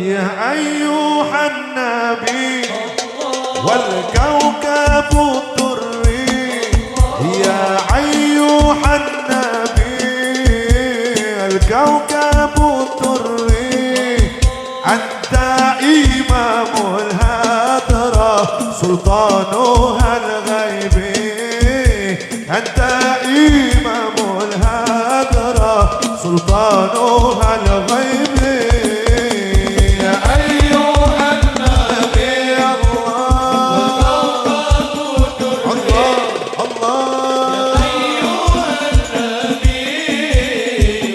يا أيها النبي والكوكب الدري يا أيها النبي الكوكب الدري أنت إمام الهدرة سلطانها الغيبي أنت إمام الهدرة سلطانها الغيبي يا أيها النبي الله الله يا أيها النبي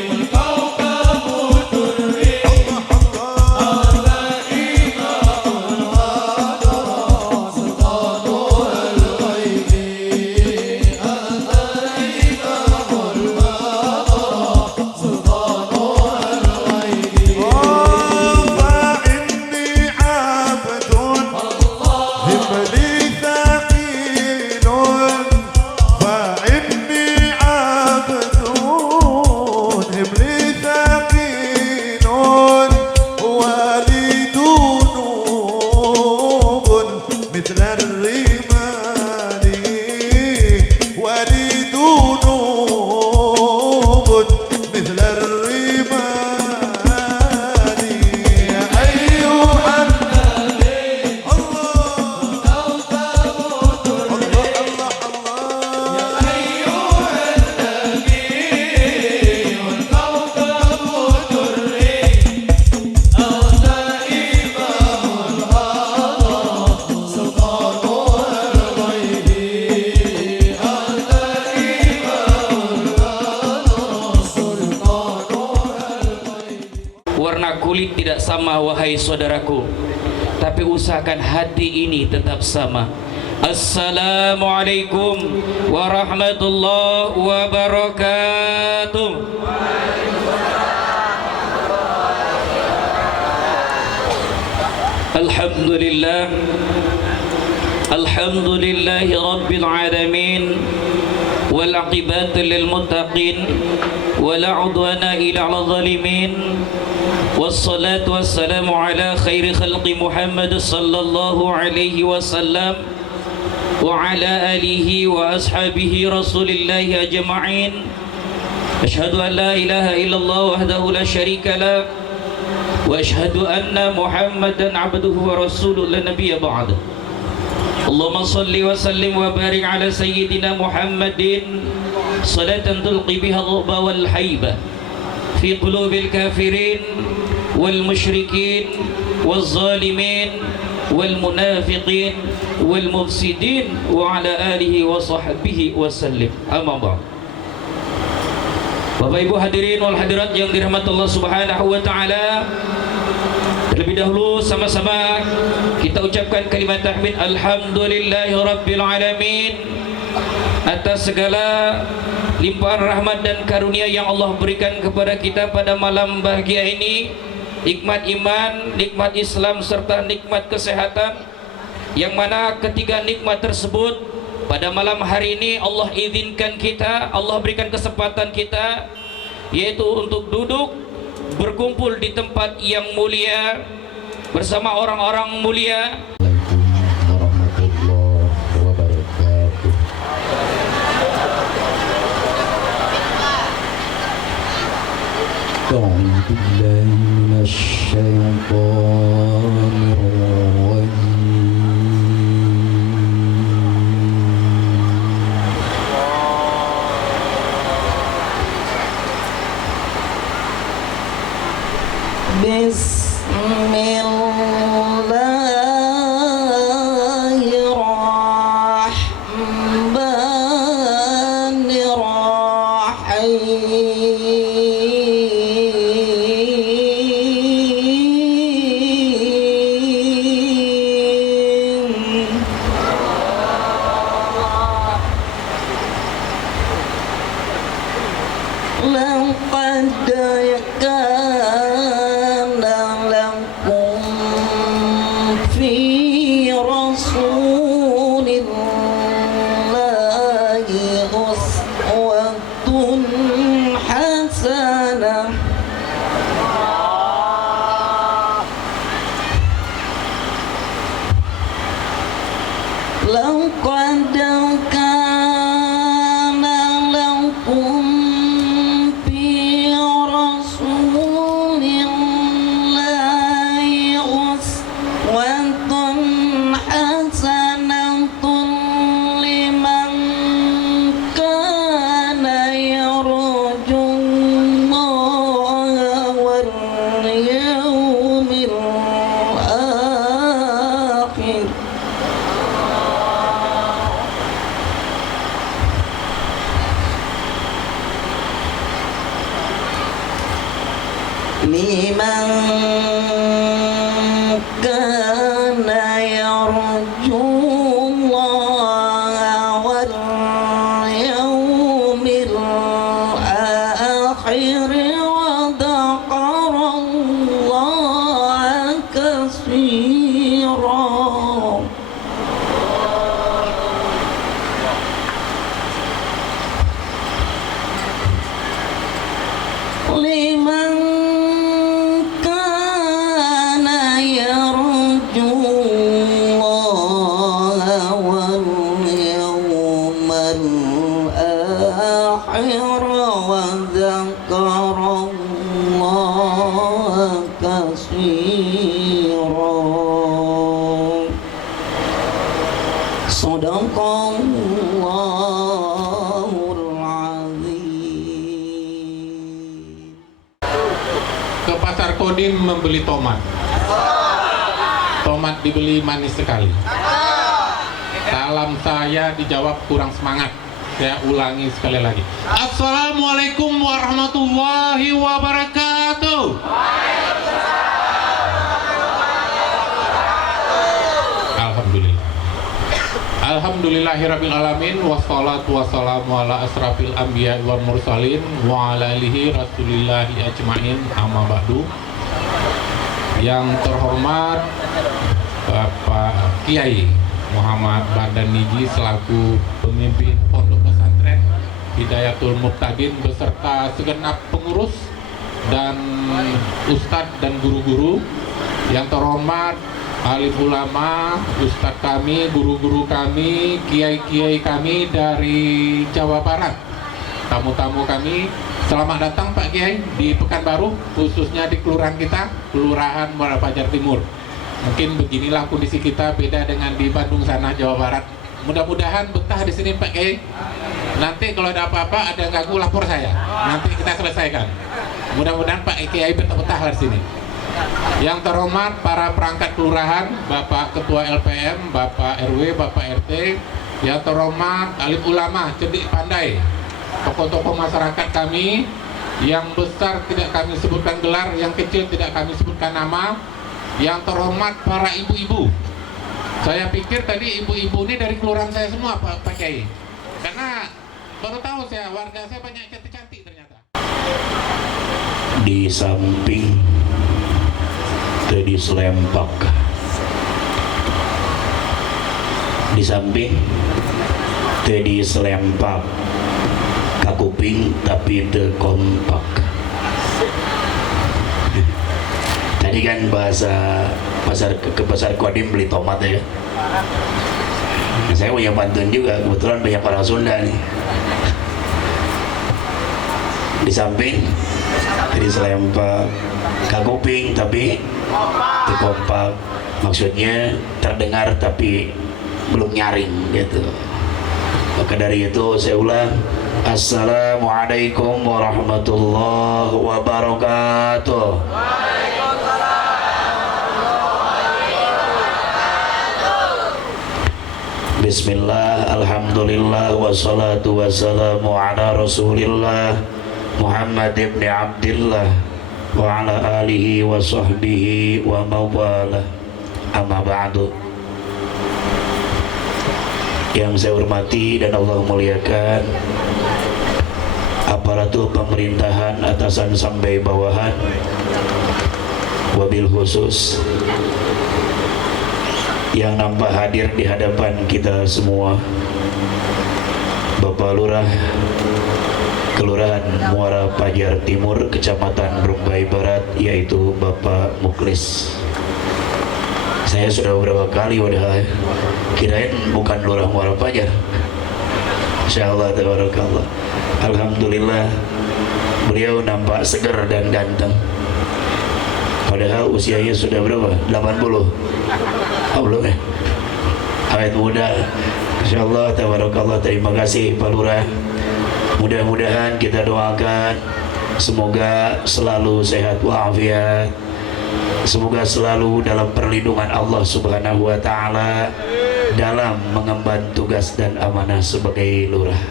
والكوكب الدري هذا إمام الهدرة سلطانها الغيبي هذا إمام الهدرة سلطانها الغيبي فإني عبد هملي ثقيل فإني عبد هملي ثقيل والد نوب مثل الرمال والد نوب مثل الرمال يا أيها النبي يا أيها النبي والكوكب الدري هذا إمام الهدرة سلطانها الغيبي هذا إمام الهدرة سلطانها الغيبي. Warna kulit tidak sama wahai saudaraku, tapi usahakan hati ini tetap sama. Assalamualaikum warahmatullahi wabarakatuh. Alhamdulillah Alhamdulillahi rabbil alamin wal aqibatu lil muttaqin wala udwana illa 'alal zalimin. Wassalatu wassalamu ala khairi khalqi Muhammad sallallahu alaihi wasallam wa ala alihi wa ashabihi rasulillahi ajma'in. Ashhadu an la ilaha illallah wahdahu la syarika lah wa ashhadu anna Muhammadan abduhu wa rasuluhu la nabiyya ba'da. Allahumma salli wa sallim wa barik ala sayyidina Muhammadin salatan tulqi biha al-ghubba wal hayba fi qulubil kafirin wal musyrikin wal zalimin wal munafiqin wal mufsidin wa ala alihi wa sahbihi wa sallim. Amma ba'd. Bapak Ibu hadirin wal hadirat yang dirahmati Allah Subhanahu wa taala, terlebih dahulu sama-sama kita ucapkan kalimat tahmid alhamdulillahi rabbil alamin atas segala limpahan rahmat dan karunia yang Allah berikan kepada kita pada malam bahagia ini. Nikmat iman, nikmat Islam serta nikmat kesehatan, yang mana ketiga nikmat tersebut pada malam hari ini Allah izinkan kita, Allah berikan kesempatan kita, yaitu untuk duduk berkumpul di tempat yang mulia bersama orang-orang mulia. Assalamualaikum warahmatullahi wabarakatuh. أعوذ بالله من الشيطان الرجيم. بسم الله الرحمن الرحيم. لقد كان لكم في رسول الله أسوة حسنة. حسنة. لمن كان يرجو الله واليوم الآخر وذكر الله كثيرا. لقد كان لكم في رسول الله أسوة حسنة لمن كان يرجو الله واليوم الآخر وذكر الله كثيرا. لقد كان لكم في رسول الله أسوة حسنة لمن كان يرجو الله واليوم الآخر وذكر الله كثيرا. لمن كان يرجو الله واليوم الآخر وذكر الله كثيرا. لمن كان يرجو الله واليوم الآخر وذكر الله كثيرا. صدق الله العظيم. Ke pasar Kodim membeli tomat. Tomat dibeli manis sekali. Salam saya dijawab kurang semangat. Saya ulangi sekali lagi. Assalamualaikum warahmatullahi wabarakatuh. Alhamdulillah. Alhamdulillahirabbil alamin wassalatu wassalamu ala asrafil anbiya wal mursalin wa ala alihi rasulillahi ajmain amma ba'du. Yang terhormat Bapak Kiai Muhammad Badaniji selaku pemimpin Pondok Pesantren Hidayatul Muqtadin beserta segenap pengurus dan ustadz dan guru-guru. Yang terhormat alim ulama, ustadz kami, guru-guru kami, kiai-kiai kami dari Jawa Barat, tamu-tamu kami, selamat datang Pak Kiai di Pekanbaru, khususnya di kelurahan kita, Kelurahan Muara Fajar Timur. Mungkin beginilah kondisi kita, beda dengan di Bandung sana, Jawa Barat. Mudah-mudahan betah di sini Pak Kiai. Nanti kalau ada apa-apa, ada yang ganggu, lapor saya. Nanti kita selesaikan. Mudah-mudahan Pak Kiai betah-betah di sini. Yang terhormat para perangkat kelurahan, Bapak Ketua LPM, Bapak RW, Bapak RT, yang terhormat alim ulama, cerdik pandai, tokoh-tokoh masyarakat kami, yang besar tidak kami sebutkan gelar, yang kecil tidak kami sebutkan nama, yang terhormat para ibu-ibu. Saya pikir tadi ibu-ibu ini dari kelurahan saya semua Pak Kiai, karena baru tahu saya warga saya banyak cantik-cantik ternyata. Di samping tadi selempak, di samping tadi selempak kakuping tapi te kompak. Tadi kan bahasa ke pasar Kodim beli tomat ya. Saya punya pantun juga, kebetulan banyak orang Sunda nih. Di samping tadi selempak kakuping tapi kompak, maksudnya terdengar tapi belum nyaring gitu. Maka dari itu saya ulang, Assalamualaikum warahmatullahi wabarakatuh. Bismillah, alhamdulillah, wassalatu wassalamu ala rasulillah Muhammad ibn Abdillah wa ala alihi wa sahbihi wa mawala, amma ba'du. Yang saya hormati dan Allah muliakan aparatur pemerintahan atasan sampai bawahan, wabil khusus yang nampak hadir di hadapan kita semua, Bapak Lurah Kelurahan Muara Fajar Timur, Kecamatan Rumbai Barat, yaitu Bapak Muklis. Saya sudah beberapa kali udah kirain bukan Lurah Muara Fajar. Insyaallah tabarakallah. Alhamdulillah beliau nampak segar dan ganteng. Padahal usianya sudah berapa? 80. Belum ya? Awet muda. Insyaallah tabarakallah. Terima kasih Pak Lurah. Mudah-mudahan kita doakan semoga selalu sehat walafiat, semoga selalu dalam perlindungan Allah Subhanahu wa taala dalam mengemban tugas dan amanah sebagai lurah.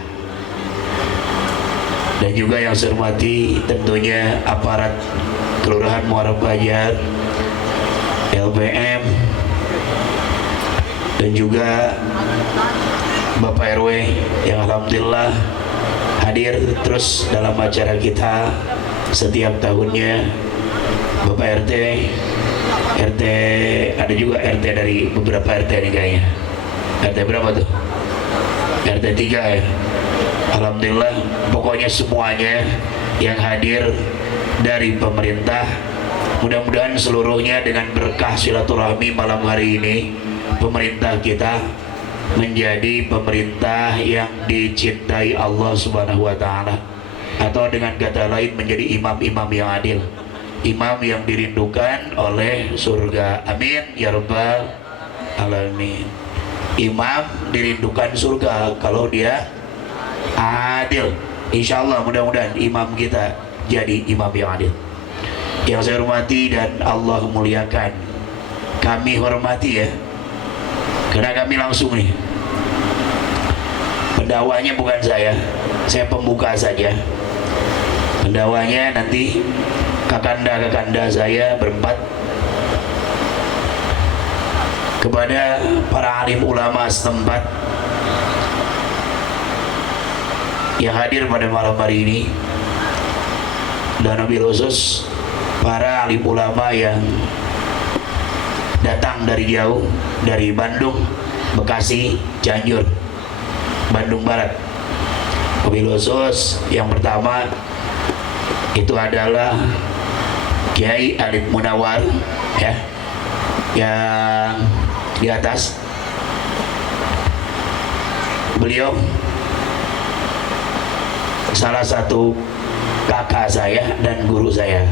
Dan juga yang saya hormati tentunya aparat Kelurahan Muara Bajar, LBM, dan juga Bapak RW yang alhamdulillah hadir terus dalam acara kita setiap tahunnya. Bapak RT, ada juga RT dari beberapa RT nih kayaknya. RT berapa tuh? RT 3 ya. Alhamdulillah, pokoknya semuanya yang hadir dari pemerintah, mudah-mudahan seluruhnya dengan berkah silaturahmi malam hari ini, pemerintah kita menjadi pemerintah yang dicintai Allah Subhanahu wa Ta'ala, atau dengan kata lain menjadi imam-imam yang adil, imam yang dirindukan oleh surga. Amin ya rabbal alamin. Imam dirindukan surga kalau dia adil. Insya Allah mudah-mudahan imam kita jadi imam yang adil. Yang saya hormati dan Allah muliakan, kami hormati ya, karena kami langsung nih, pendawanya bukan saya pembuka saja. Pendawanya nanti kakanda saya berempat. Kepada para alim ulama setempat yang hadir pada malam hari ini, dan wabil khusus para alim ulama yang datang dari jauh, dari Bandung, Bekasi, Cianjur, Bandung Barat. Wabil khusus yang pertama itu adalah Kiai Alif Munawar ya, yang di atas. Beliau salah satu kakak saya dan guru saya.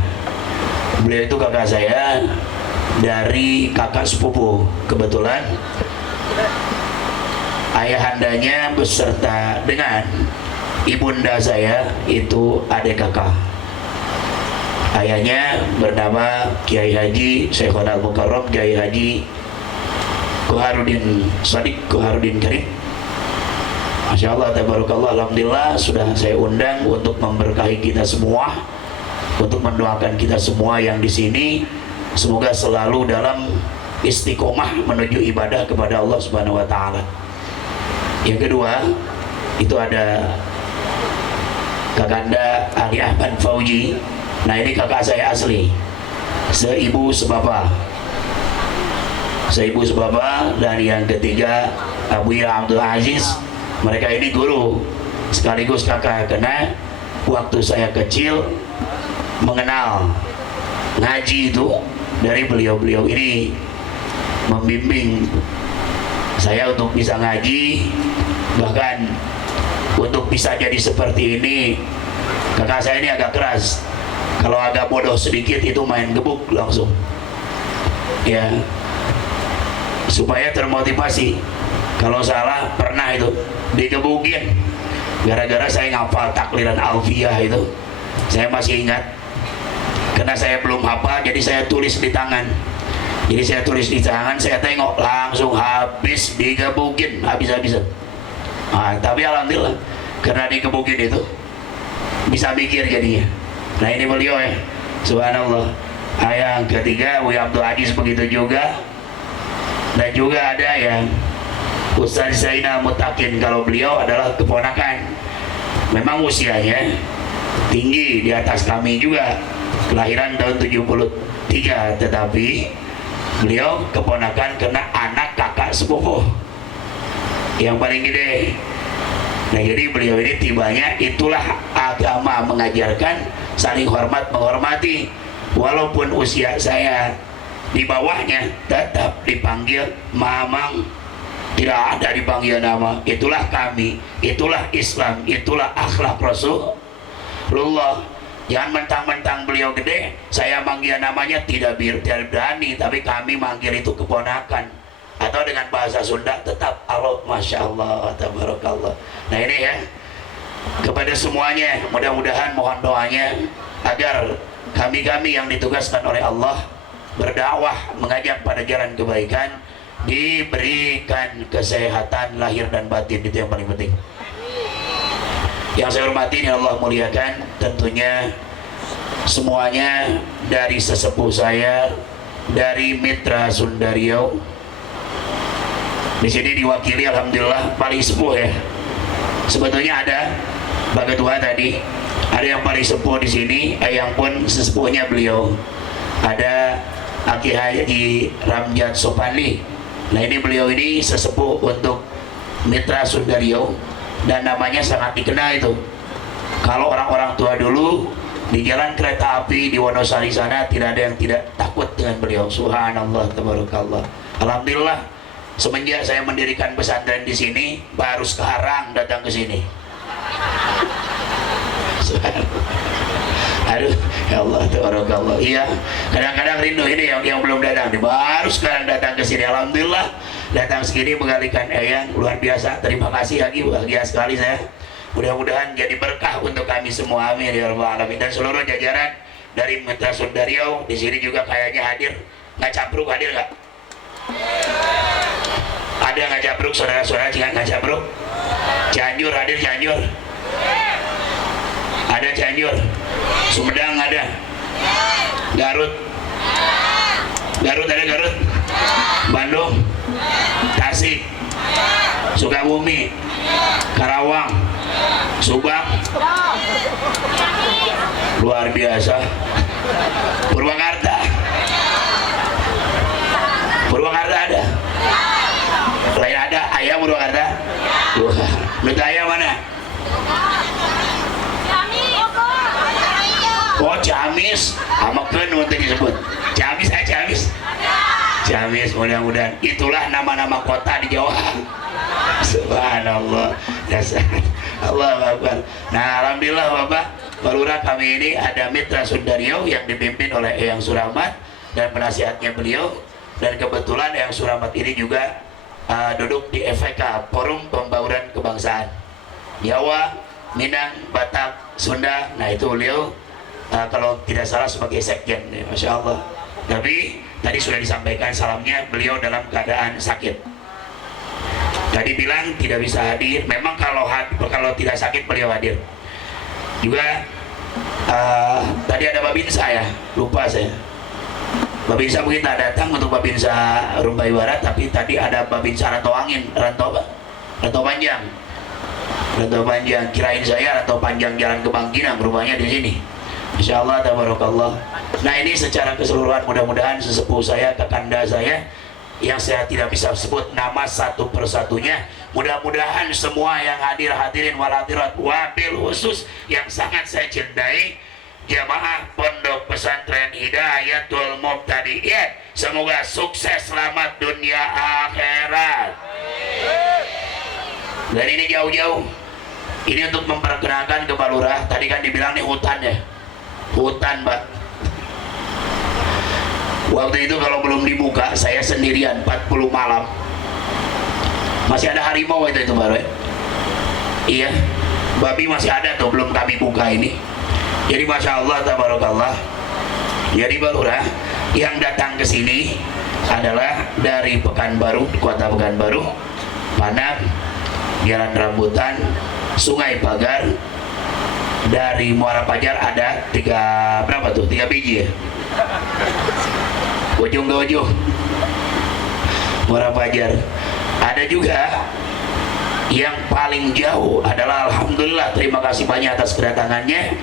Beliau itu kakak saya dari kakak sepupu. Kebetulan ayahandanya beserta dengan ibunda saya itu adik kakak. Ayahnya bernama Kiai Haji Syekhul Al-Mukarram Kiai Haji Koharudin Sadiq Koharudin Karim. Masya Allah, tabarakallah, alhamdulillah sudah saya undang untuk memberkahi kita semua, untuk mendoakan kita semua yang di sini semoga selalu dalam istiqomah menuju ibadah kepada Allah Subhanahu wa Ta'ala. Yang kedua itu ada Kakanda Ali Ahmad Fauji. Nah, ini kakak saya asli, seibu sebapa. Dan yang ketiga Abuya Abdul Aziz. Mereka ini guru sekaligus kakak, karena waktu saya kecil mengenal ngaji itu dari beliau-beliau ini, membimbing saya untuk bisa ngaji, bahkan untuk bisa jadi seperti ini. Kakak saya ini agak keras, kalau agak bodoh sedikit itu main gebuk langsung ya, supaya termotivasi. Kalau salah pernah itu digebukin gara-gara saya ngapal takliran alfiyah itu, saya masih ingat, karena saya belum hafal jadi saya tulis di tangan. Jadi saya tulis di tangan, saya tengok langsung habis, digebukin habis-habisan. Nah, tapi alhamdulillah karena digebukin itu bisa mikir jadinya. Nah, ini beliau ya, subhanallah. Yang ketiga Wi Abdul Aziz begitu juga, dan juga ada yang Ustaz Zainal Mutakin. Kalau beliau adalah keponakan, memang usianya tinggi di atas kami juga, kelahiran tahun 73, tetapi beliau keponakan karena anak kakak sepupu yang paling gede. Nah, jadi beliau ini tibanya, itulah agama mengajarkan saling hormat menghormati. Walaupun usia saya di bawahnya, tetap dipanggil mamang, tidak ada dipanggil nama. Itulah kami, itulah Islam, itulah akhlak Rasulullah. Jangan mentang-mentang beliau gede saya manggil namanya tidak berani, tapi kami manggil itu keponakan, atau dengan bahasa Sunda tetap Allah, masya Allah, tabarakallah. Nah, ini ya, kepada semuanya mudah-mudahan mohon doanya agar kami-kami yang ditugaskan oleh Allah berdakwah, mengajak pada jalan kebaikan, diberikan kesehatan lahir dan batin, itu yang paling penting. Yang saya hormati, ini Allah muliakan, tentunya semuanya dari sesepuh saya, dari Mitra Sundario. Di sini diwakili alhamdulillah paling sepuh ya. Sebetulnya ada Bapak Tua tadi, ada yang paling sepuh di sini, yang pun sesepuhnya beliau. Ada Aki Haji Ramjat Sopandi. Nah ini beliau ini sesepuh untuk Mitra Sundario dan namanya sangat dikenal itu. Kalau orang-orang tua dulu di jalan kereta api di Wonosari sana tidak ada yang tidak takut dengan beliau. Subhanallah, tabarakallah. Alhamdulillah semenjak saya mendirikan pesantren di sini baru sekarang datang ke sini. Aduh, ya Allah, tabarakallah. Iya, kadang-kadang rindu ini yang belum datang, baru sekarang datang ke sini. Alhamdulillah datang segini menggalikan eyang luar biasa. Terima kasih lagi, bahagia sekali saya. Mudah-mudahan jadi berkah untuk kami semua, amin ya rabbal alamin. Dan seluruh jajaran dari Mitra Sundario di sini juga kayaknya hadir. Nggak capruk hadir nggak? Ada nggak capruk saudara-saudara? Nggak capruk? Cianjur hadir, Cianjur. Ada Cianjur. Sumedang ada. Garut. Garut ada Garut. Bandung. Tasik. Sukabumi. Karawang. Subang. Luar biasa. Purwakarta. Purwakarta ada. Lain ada ayam Purwakarta. Wah, menurut ayam mana? Oh Ciamis, amakeun untuk disebut. Ciamis, Ciamis. Ciamis, mudah-mudahan itulah nama-nama kota di Jawa. Subhanallah, dasar Allah Akbar. Nah alhamdulillah Bapak Balura, kami ini ada Mitra Sundario yang dipimpin oleh Eyang Surahmat dan penasihatnya beliau, dan kebetulan Eyang Surahmat ini juga duduk di FPK, Forum Pembauran Kebangsaan Jawa, Minang, Batak, Sunda. Nah itu beliau kalau tidak salah sebagai sekjen, ya, Masya Allah. Tapi tadi sudah disampaikan salamnya, beliau dalam keadaan sakit. Tadi bilang tidak bisa hadir. Memang kalau tidak sakit beliau hadir. Juga tadi ada Babinsa ya, lupa saya. Babinsa mungkin tak datang untuk Babinsa Rumbai Barat, tapi tadi ada Babinsa Rantau Angin, Rantau Panjang. Rantau Panjang, kirain saya Rantau Panjang Jalan Kebangkinang, rumahnya di sini. Insya Allah, tabarakallah. Nah ini secara keseluruhan mudah-mudahan sesepuh saya, kakanda saya yang saya tidak bisa sebut nama satu persatunya, mudah-mudahan semua yang hadirin wal hadirat, wabil khusus yang sangat saya cintai, jamaah Pondok Pesantren Hidayatul Mubtadiin, semoga sukses selamat dunia akhirat. Dan ini jauh-jauh, ini untuk memperkenalkan ke Pak Lurah. Tadi kan dibilang nih hutan ya, hutan Pak. Waktu itu kalau belum dibuka saya sendirian 40 malam, masih ada harimau itu baru ya? Iya, babi masih ada tuh, belum kami buka ini. Jadi Masya Allah, tabarakallah. Jadi Pak Lurah yang datang ke sini adalah dari Pekanbaru, kota Pekanbaru, Panam, Jalan Rambutan, Sungai Pagar. Dari Muara Pajar ada 3 biji ya, ujung ke ujung Muara Pajar. Ada juga yang paling jauh adalah alhamdulillah, terima kasih banyak atas kedatangannya,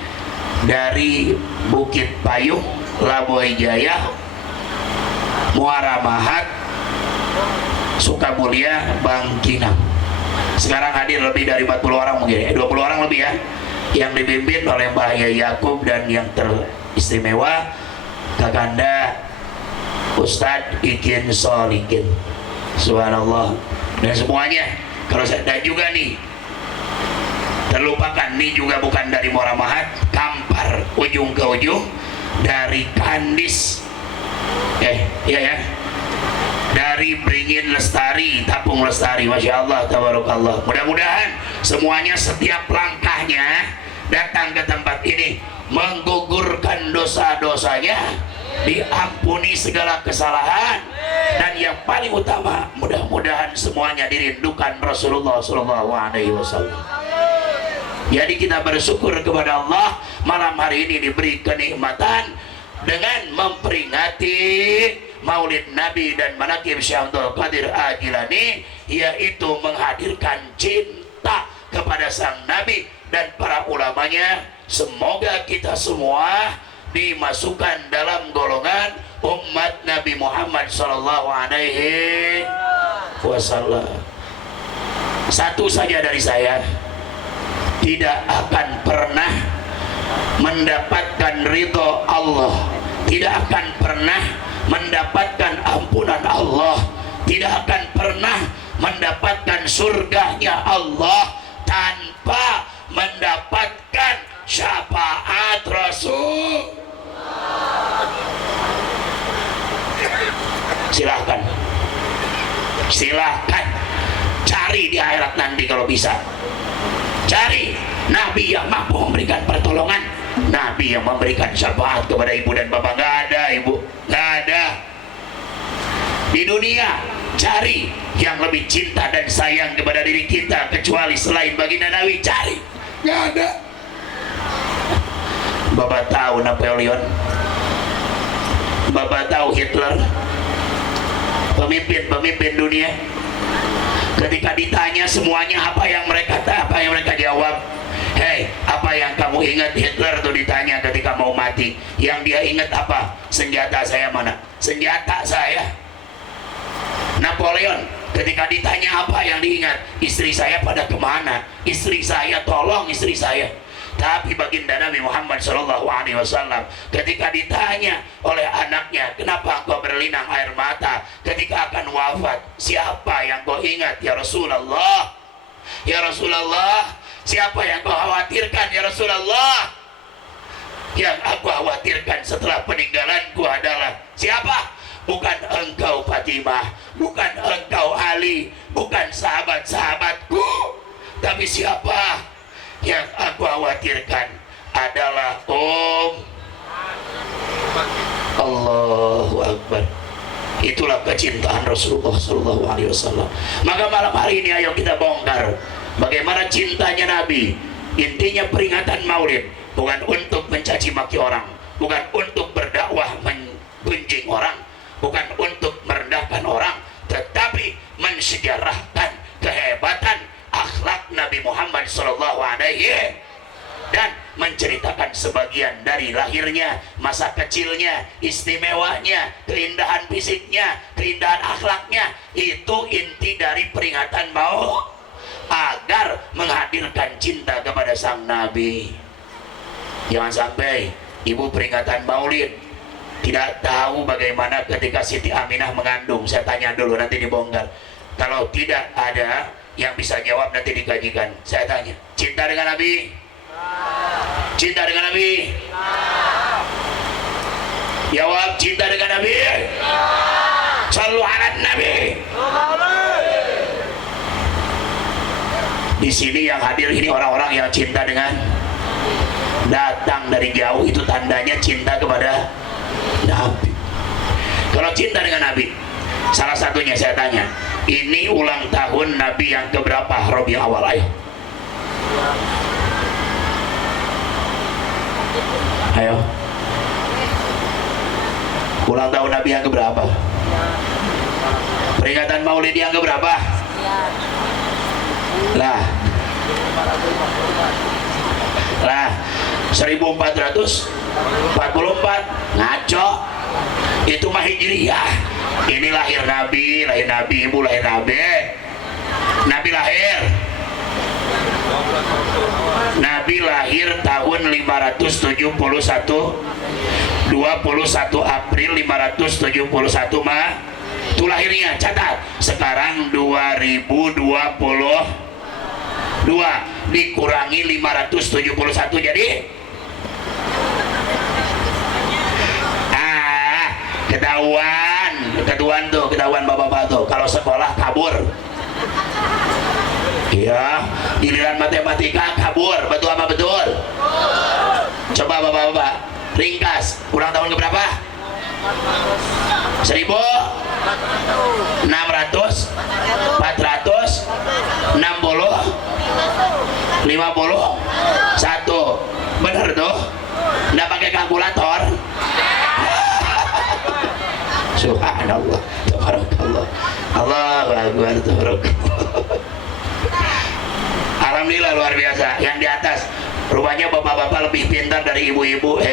dari Bukit Payung, Labuai Jaya, Muara Mahat, Sukamulya, Bangkinang. Sekarang hadir lebih dari 40 orang mungkin, 20 orang lebih ya, yang dipimpin oleh Mbah Yai Yakub, dan yang teristimewa kakanda Ustadz Ikin Solikin. Subhanallah. Dan semuanya, kalau saya dan juga nih terlupakan, nih juga bukan dari Muara Mahat, Kampar, ujung ke ujung, dari Kandis, iya ya, dari Beringin Lestari, Tapung Lestari. Masya Allah, tabarakallah. Mudah-mudahan semuanya setiap langkahnya datang ke tempat ini menggugurkan dosa-dosanya, diampuni segala kesalahan, dan yang paling utama mudah-mudahan semuanya dirindukan Rasulullah SAW. Jadi kita bersyukur kepada Allah malam hari ini diberi kenikmatan dengan memperingati Maulid Nabi dan Manaqib Syekh Abdul Qadir Al-Jilani, yaitu menghadirkan cinta kepada sang Nabi dan para ulamanya. Semoga kita semua dimasukkan dalam golongan umat Nabi Muhammad sallallahu alaihi wasallam. Satu saja dari saya, tidak akan pernah mendapatkan ridho Allah, tidak akan pernah mendapatkan ampunan Allah, tidak akan pernah mendapatkan surganya Allah tanpa mendapatkan syafaat Rasul. Silahkan cari di akhirat nanti kalau bisa, cari Nabi yang mampu memberikan pertolongan, Nabi yang memberikan syafaat kepada ibu dan bapak. Gak ada ibu, gak ada. Di dunia cari yang lebih cinta dan sayang kepada diri kita kecuali selain baginda Nabi, cari, gak ada. Bapak tahu Napoleon, bapak tahu Hitler, pemimpin dunia, ketika ditanya semuanya apa yang mereka jawab? Hei, apa yang kamu ingat? Hitler tuh ditanya ketika mau mati, yang dia ingat apa? Senjata saya mana? Senjata saya. Napoleon ketika ditanya apa yang diingat? Istri saya pada kemana? Istri saya, tolong istri saya. Tapi baginda Nabi Muhammad SAW ketika ditanya oleh anaknya, kenapa engkau berlinang air mata ketika akan wafat? Siapa yang kau ingat ya Rasulullah? Ya Rasulullah, siapa yang kau khawatirkan ya Rasulullah? Yang aku khawatirkan setelah peninggalanku adalah siapa? Bukan engkau Fatimah, bukan engkau Ali, bukan sahabat-sahabatku, tapi siapa? Yang aku khawatirkan adalah Allahu Akbar. Itulah kecintaan Rasulullah SAW. Maka malam hari ini ayo kita bongkar bagaimana cintanya Nabi. Intinya peringatan Maulid bukan untuk mencaci maki orang, bukan untuk berdakwah menggunjing orang, bukan untuk merendahkan orang, tetapi mensejarahkan kehebatan akhlak Nabi Muhammad SAW dan menceritakan sebagian dari lahirnya, masa kecilnya, istimewanya, keindahan fisiknya, keindahan akhlaknya. Itu inti dari peringatan Maulid, agar menghadirkan cinta kepada sang Nabi. Jangan sampai ibu peringatan Maulid tidak tahu bagaimana ketika Siti Aminah mengandung. Saya tanya dulu, nanti dibongkar. Kalau tidak ada yang bisa jawab nanti dikajikan. Saya tanya, cinta dengan Nabi? Cinta dengan Nabi? Jawab, cinta dengan Nabi? Shallu ala Nabi. Di sini yang hadir ini orang-orang yang cinta dengan, datang dari jauh, itu tandanya cinta kepada Nabi. Kalau cinta dengan Nabi, salah satunya saya tanya, ini ulang tahun Nabi yang keberapa? Rabiul Awal, ayo. Ayo. Ulang tahun Nabi yang keberapa? Peringatan Maulid yang keberapa? Lah 1444 ngaco. Itu mah Hijriyah. Ini lahir Nabi, ibu lahir Nabi. Nabi lahir tahun 571, 21 April 571 mah itu lahirnya. Catat, sekarang 2022 dikurangi 571 jadi ketahuan bapak-bapak tuh kalau sekolah kabur. Iya, giliran matematika kabur. Betul apa betul? Coba bapak-bapak ringkas, ulang tahun keberapa? 1000, 600, 400, 60, 51. Bener tuh? Nggak pakai kalkulator? Subhanallah, tabarakallah. Allahu akbar, tabarakallah. Alhamdulillah luar biasa. Yang di atas rupanya bapak-bapak lebih pintar dari ibu-ibu.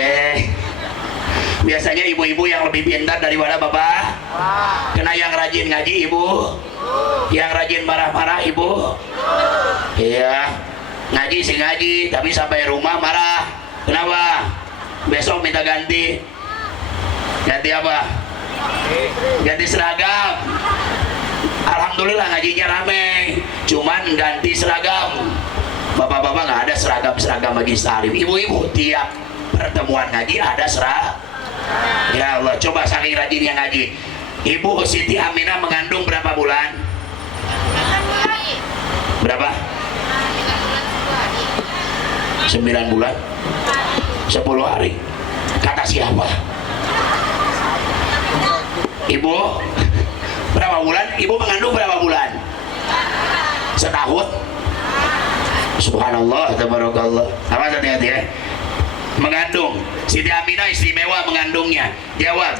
Biasanya ibu-ibu yang lebih pintar daripada bapak. Kena yang rajin ngaji ibu, yang rajin marah-marah ibu. Iya, ngaji sih ngaji, tapi sampai rumah marah. Kenapa? Besok minta ganti. Ganti apa? Ganti seragam. Alhamdulillah ngajinya rame, cuman ganti seragam. Bapak-bapak nggak ada seragam majlis taklim. Ibu-ibu tiap pertemuan ngaji ada seragam. Ya Allah, coba saking rajinnya ngaji. Ibu Siti Aminah mengandung berapa bulan? Berapa? 9 bulan 10 hari. Kata siapa? Ibu berapa bulan? Ibu mengandung berapa bulan? Setahun. Subhanallah, tabarakallah. Apa hati-hati ya? Mengandung. Siti Aminah istimewa mengandungnya. Jawab.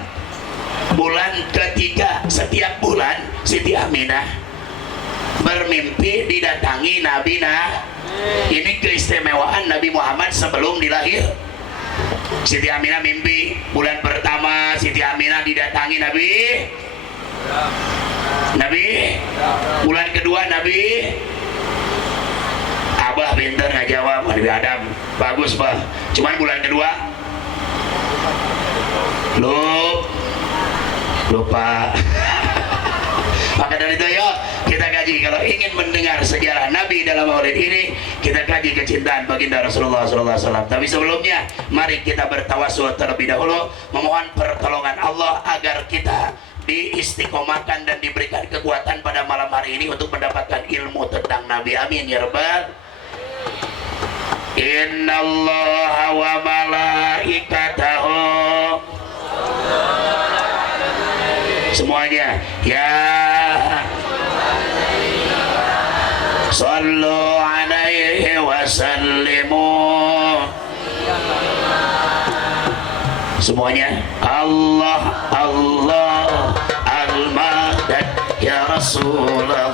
Bulan ketiga setiap bulan Siti Aminah bermimpi didatangi Nabi. Ini keistimewaan Nabi Muhammad sebelum dilahir. Siti Aminah mimpi bulan pertama Siti Aminah didatangi Nabi. Bulan kedua Nabi. Abah pinter nggak jawab, Nabi Adam bagus bah. Cuman bulan kedua lupa. Maka dari itu yuk kita kaji. Kalau ingin mendengar sejarah Nabi dalam maulid ini, kita kaji kecintaan baginda Rasulullah SAW. Tapi sebelumnya mari kita bertawasul terlebih dahulu, memohon pertolongan Allah agar kita diistiqomahkan dan diberikan kekuatan pada malam hari ini untuk mendapatkan ilmu tentang Nabi. Amin ya rabbal. Innallaha wa malaikatahu, semuanya ya sallu alaihi wa sallimu, semuanya Allah Allah al-madad ya Rasulullah.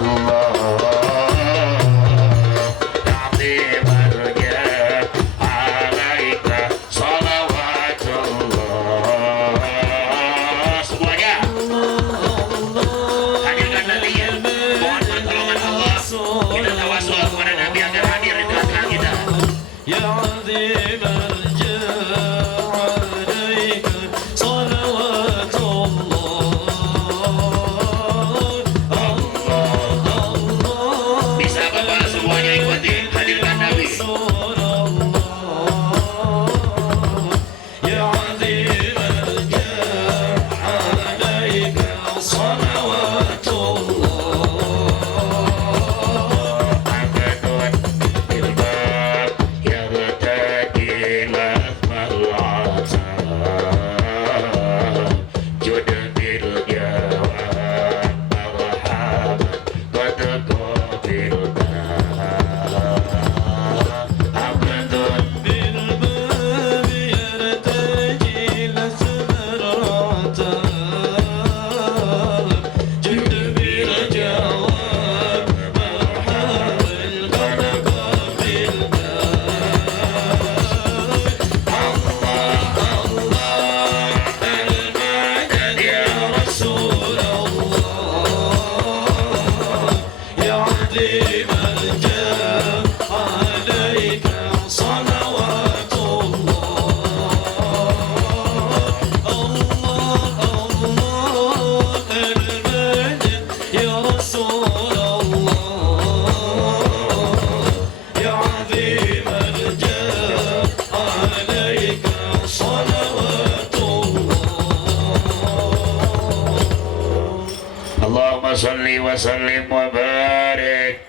Sholli wa sallim wa barik.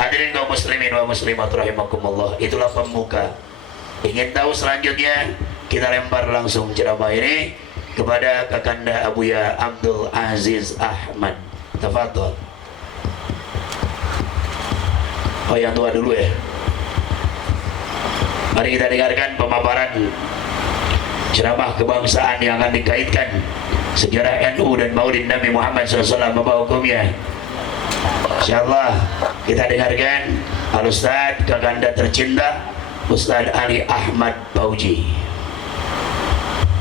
Hadirin kaum muslimin wa muslimat rahimakumullah, itulah pembuka. Ingin tahu selanjutnya, kita lempar langsung ceramah ini kepada Kakanda Abuya Abdul Aziz Ahmad. Tafadhol. Oh, yang tua dulu ya. Mari kita dengarkan pemaparan ceramah kebangsaan yang akan dikaitkan sejarah NU dan Maulid Nabi Muhammad SAW bapak hukumnya. Insyaallah kita dengarkan Al-Ustaz Kakanda tercinta Ustaz Ali Ahmad Pauji.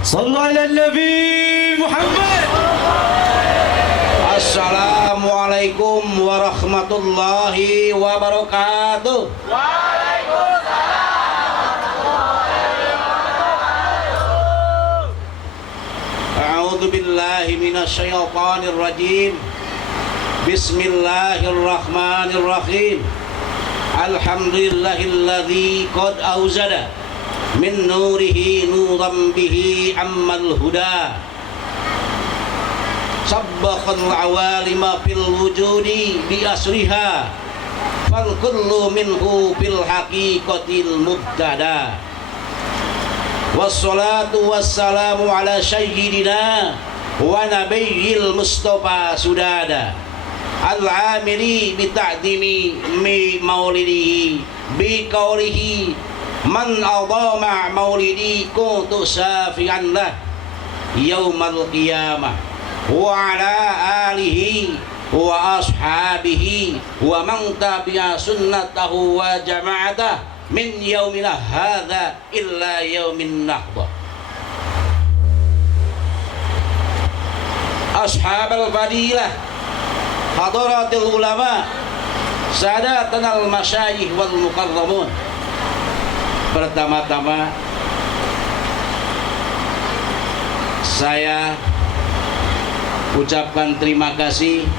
Sallu ala Nabi Muhammad. Assalamualaikum warahmatullahi wabarakatuh. A'udzu billahi minasyaitonir rajim. Bismillahirrahmanirrahim. Alhamdulillahilladzi qad auzada min nurihi nuran bihi ammal huda. Sabbaqal awalima fil wujudi bi asriha fal kullu minhu bil haqiqatil mubtada. Wassalatu wassalamu ala sayyidina wa nabiyyil mustafa sudada al-amiri bi ta'dimi mi maulidihi bi qawlihi man adama maulidi kuntu safian lah yaumal qiyamah wa ala alihi wa ashabihi wa man tabi'a sunnatahu wa jama'atah min yaumina hadza illa yaumin nahda. Ashabal fadilah, hadaratul ulama, sadatanal masyayikh wal mukarramun. Pertama-tama saya ucapkan terima kasih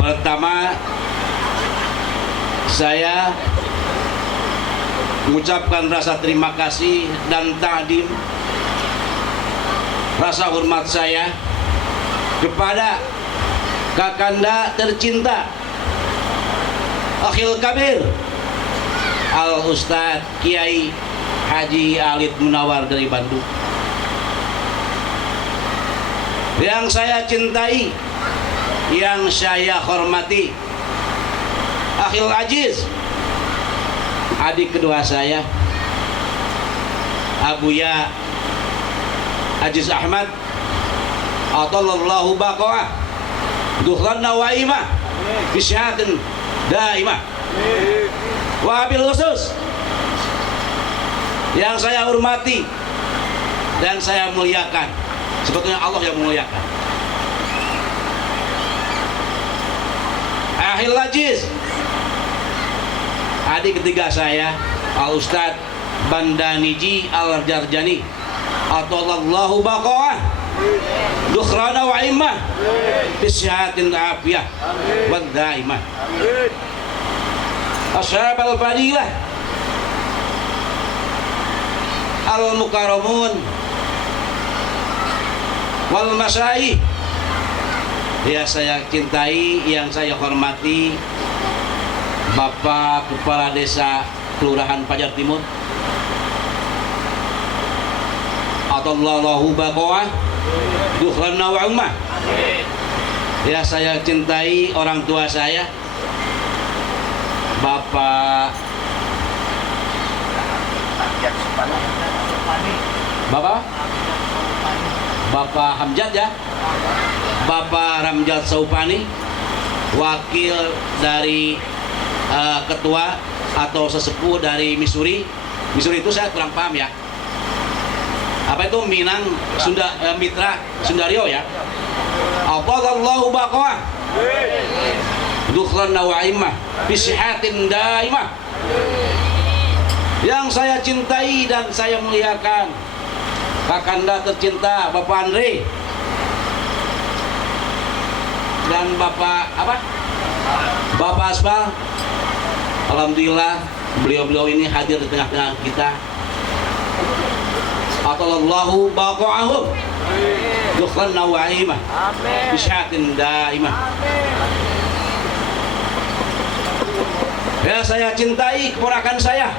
pertama saya mengucapkan rasa terima kasih dan ta'dim, rasa hormat saya kepada Kakanda tercinta Akhil Kabir Al Ustadz Kiai Haji Alid Munawar dari Bandung, yang saya cintai, yang saya hormati. Akhil Aziz, adik kedua saya, Abuya Aziz Ahmad, atallallahu baqa'ah dukhranna wa imah bisyahatin daimah. Wabil khusus yang saya hormati dan saya muliakan, sebetulnya Allah yang memuliakan, Akhil Aziz, adik ketiga saya, Al Ustadz Bandaniji Al Jarjani, atallahu baqa'ah dukhrana wa imah bisyahatin afiyah wa daimah. Ashabal fadilah, al mukarramun wal masyayikh, ya saya cintai, yang saya hormati, Bapak Kepala Desa Kelurahan Pajar Timur, atallahu baqa'ah dukhranna wa ummah. Ya saya cintai orang tua saya, Bapak Hamjad ya, Bapak Ramjad Saupani, wakil dari ketua atau sesepuh dari Missouri. Missouri itu saya kurang paham ya, apa itu Minang Sunda, Mitra Sundario ya. Allahu baqa'ah dukhranna wa imah bisyihatin daimah. Yang saya cintai dan saya muliakan, Kakanda tercinta Bapak Andre dan Bapak apa? Bapak Asbal. Alhamdulillah beliau-beliau ini hadir di tengah-tengah kita. Atallahu baqa'ahum dukhranna wa imah bisyihatin daimah. Ya saya cintai keponakan saya,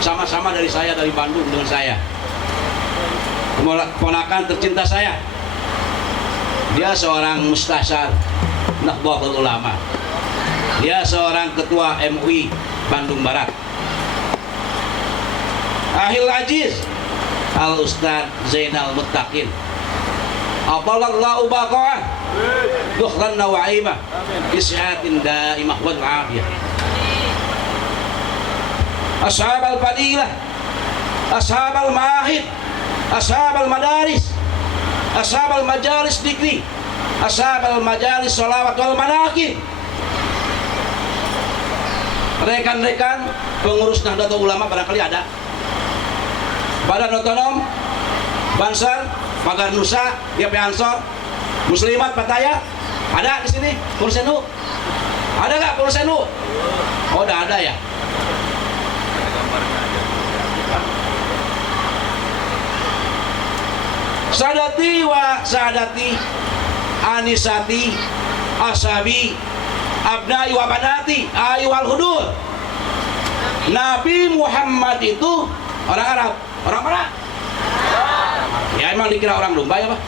sama-sama dari saya, dari Bandung dengan saya, keponakan tercinta saya. Dia seorang mustasyar Nahdlatul Ulama, dia seorang ketua MUI Bandung Barat. Ahil Aziz Al Ustaz Zainal Muttaqin Apalallahu baqa'ah dukhran wa'imah isyatin daimah wal afiyah. Ashab al-fadilah, ashab al-mahid, ashab al-madaris, ashab al-majalis dikri, ashab al-majalis salawat wal manaqib. Rekan-rekan pengurus Nahdlatul Ulama barangkali ada, Badan Otonom Bansar Pagar Nusa, YP Ansor, Muslimat Pataya, ada di sini. Pulsenu, ada nggak Pulsenu? Oh, udah ada ya. Sadati wa sadati, anisati, asabi, abnai wa banati, ayyuhal hudur. Nabi Muhammad itu orang Arab, orang mana? Ya emang dikira orang domba ya Pak?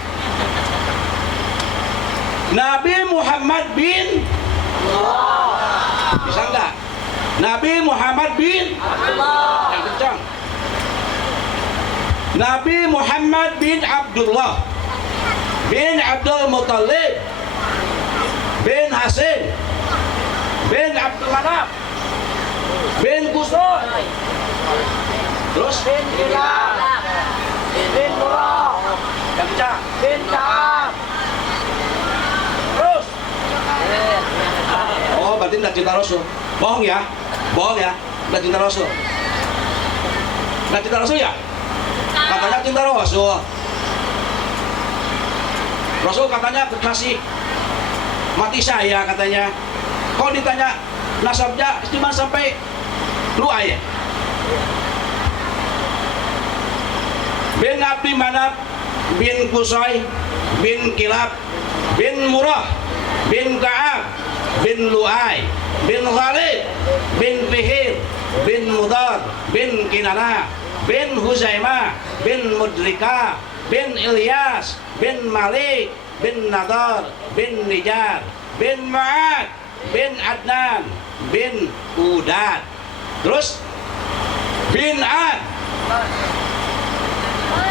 Nabi Muhammad bin bisa enggak? Nabi Muhammad bin yang kencang. Nabi Muhammad bin Abdullah bin Abdul Muttalib bin Hasim bin Abdul Manaf bin Qusay, terus bin Kilab bin Murrah yang kencang, bin Ka'ab, terus oh berarti tidak cinta Rasul. Bohong ya, tidak cinta Rasul. Tidak cinta Rasul ya? Katanya cinta Rasul. Rasul katanya kekasih mati saya katanya. Kok ditanya nasabnya cuma sampai Lu'ay ya? Bin Abdi Manaf bin Qusay bin Kilab bin Murrah bin Ka'ab bin Lu'ay bin Ghalib bin Fihir bin Mudar bin Kinana bin Huzaimah bin Mudrika bin Ilyas bin Malik bin Nadar bin Nijar bin Ma'ad bin Adnan bin Udad, terus bin Ad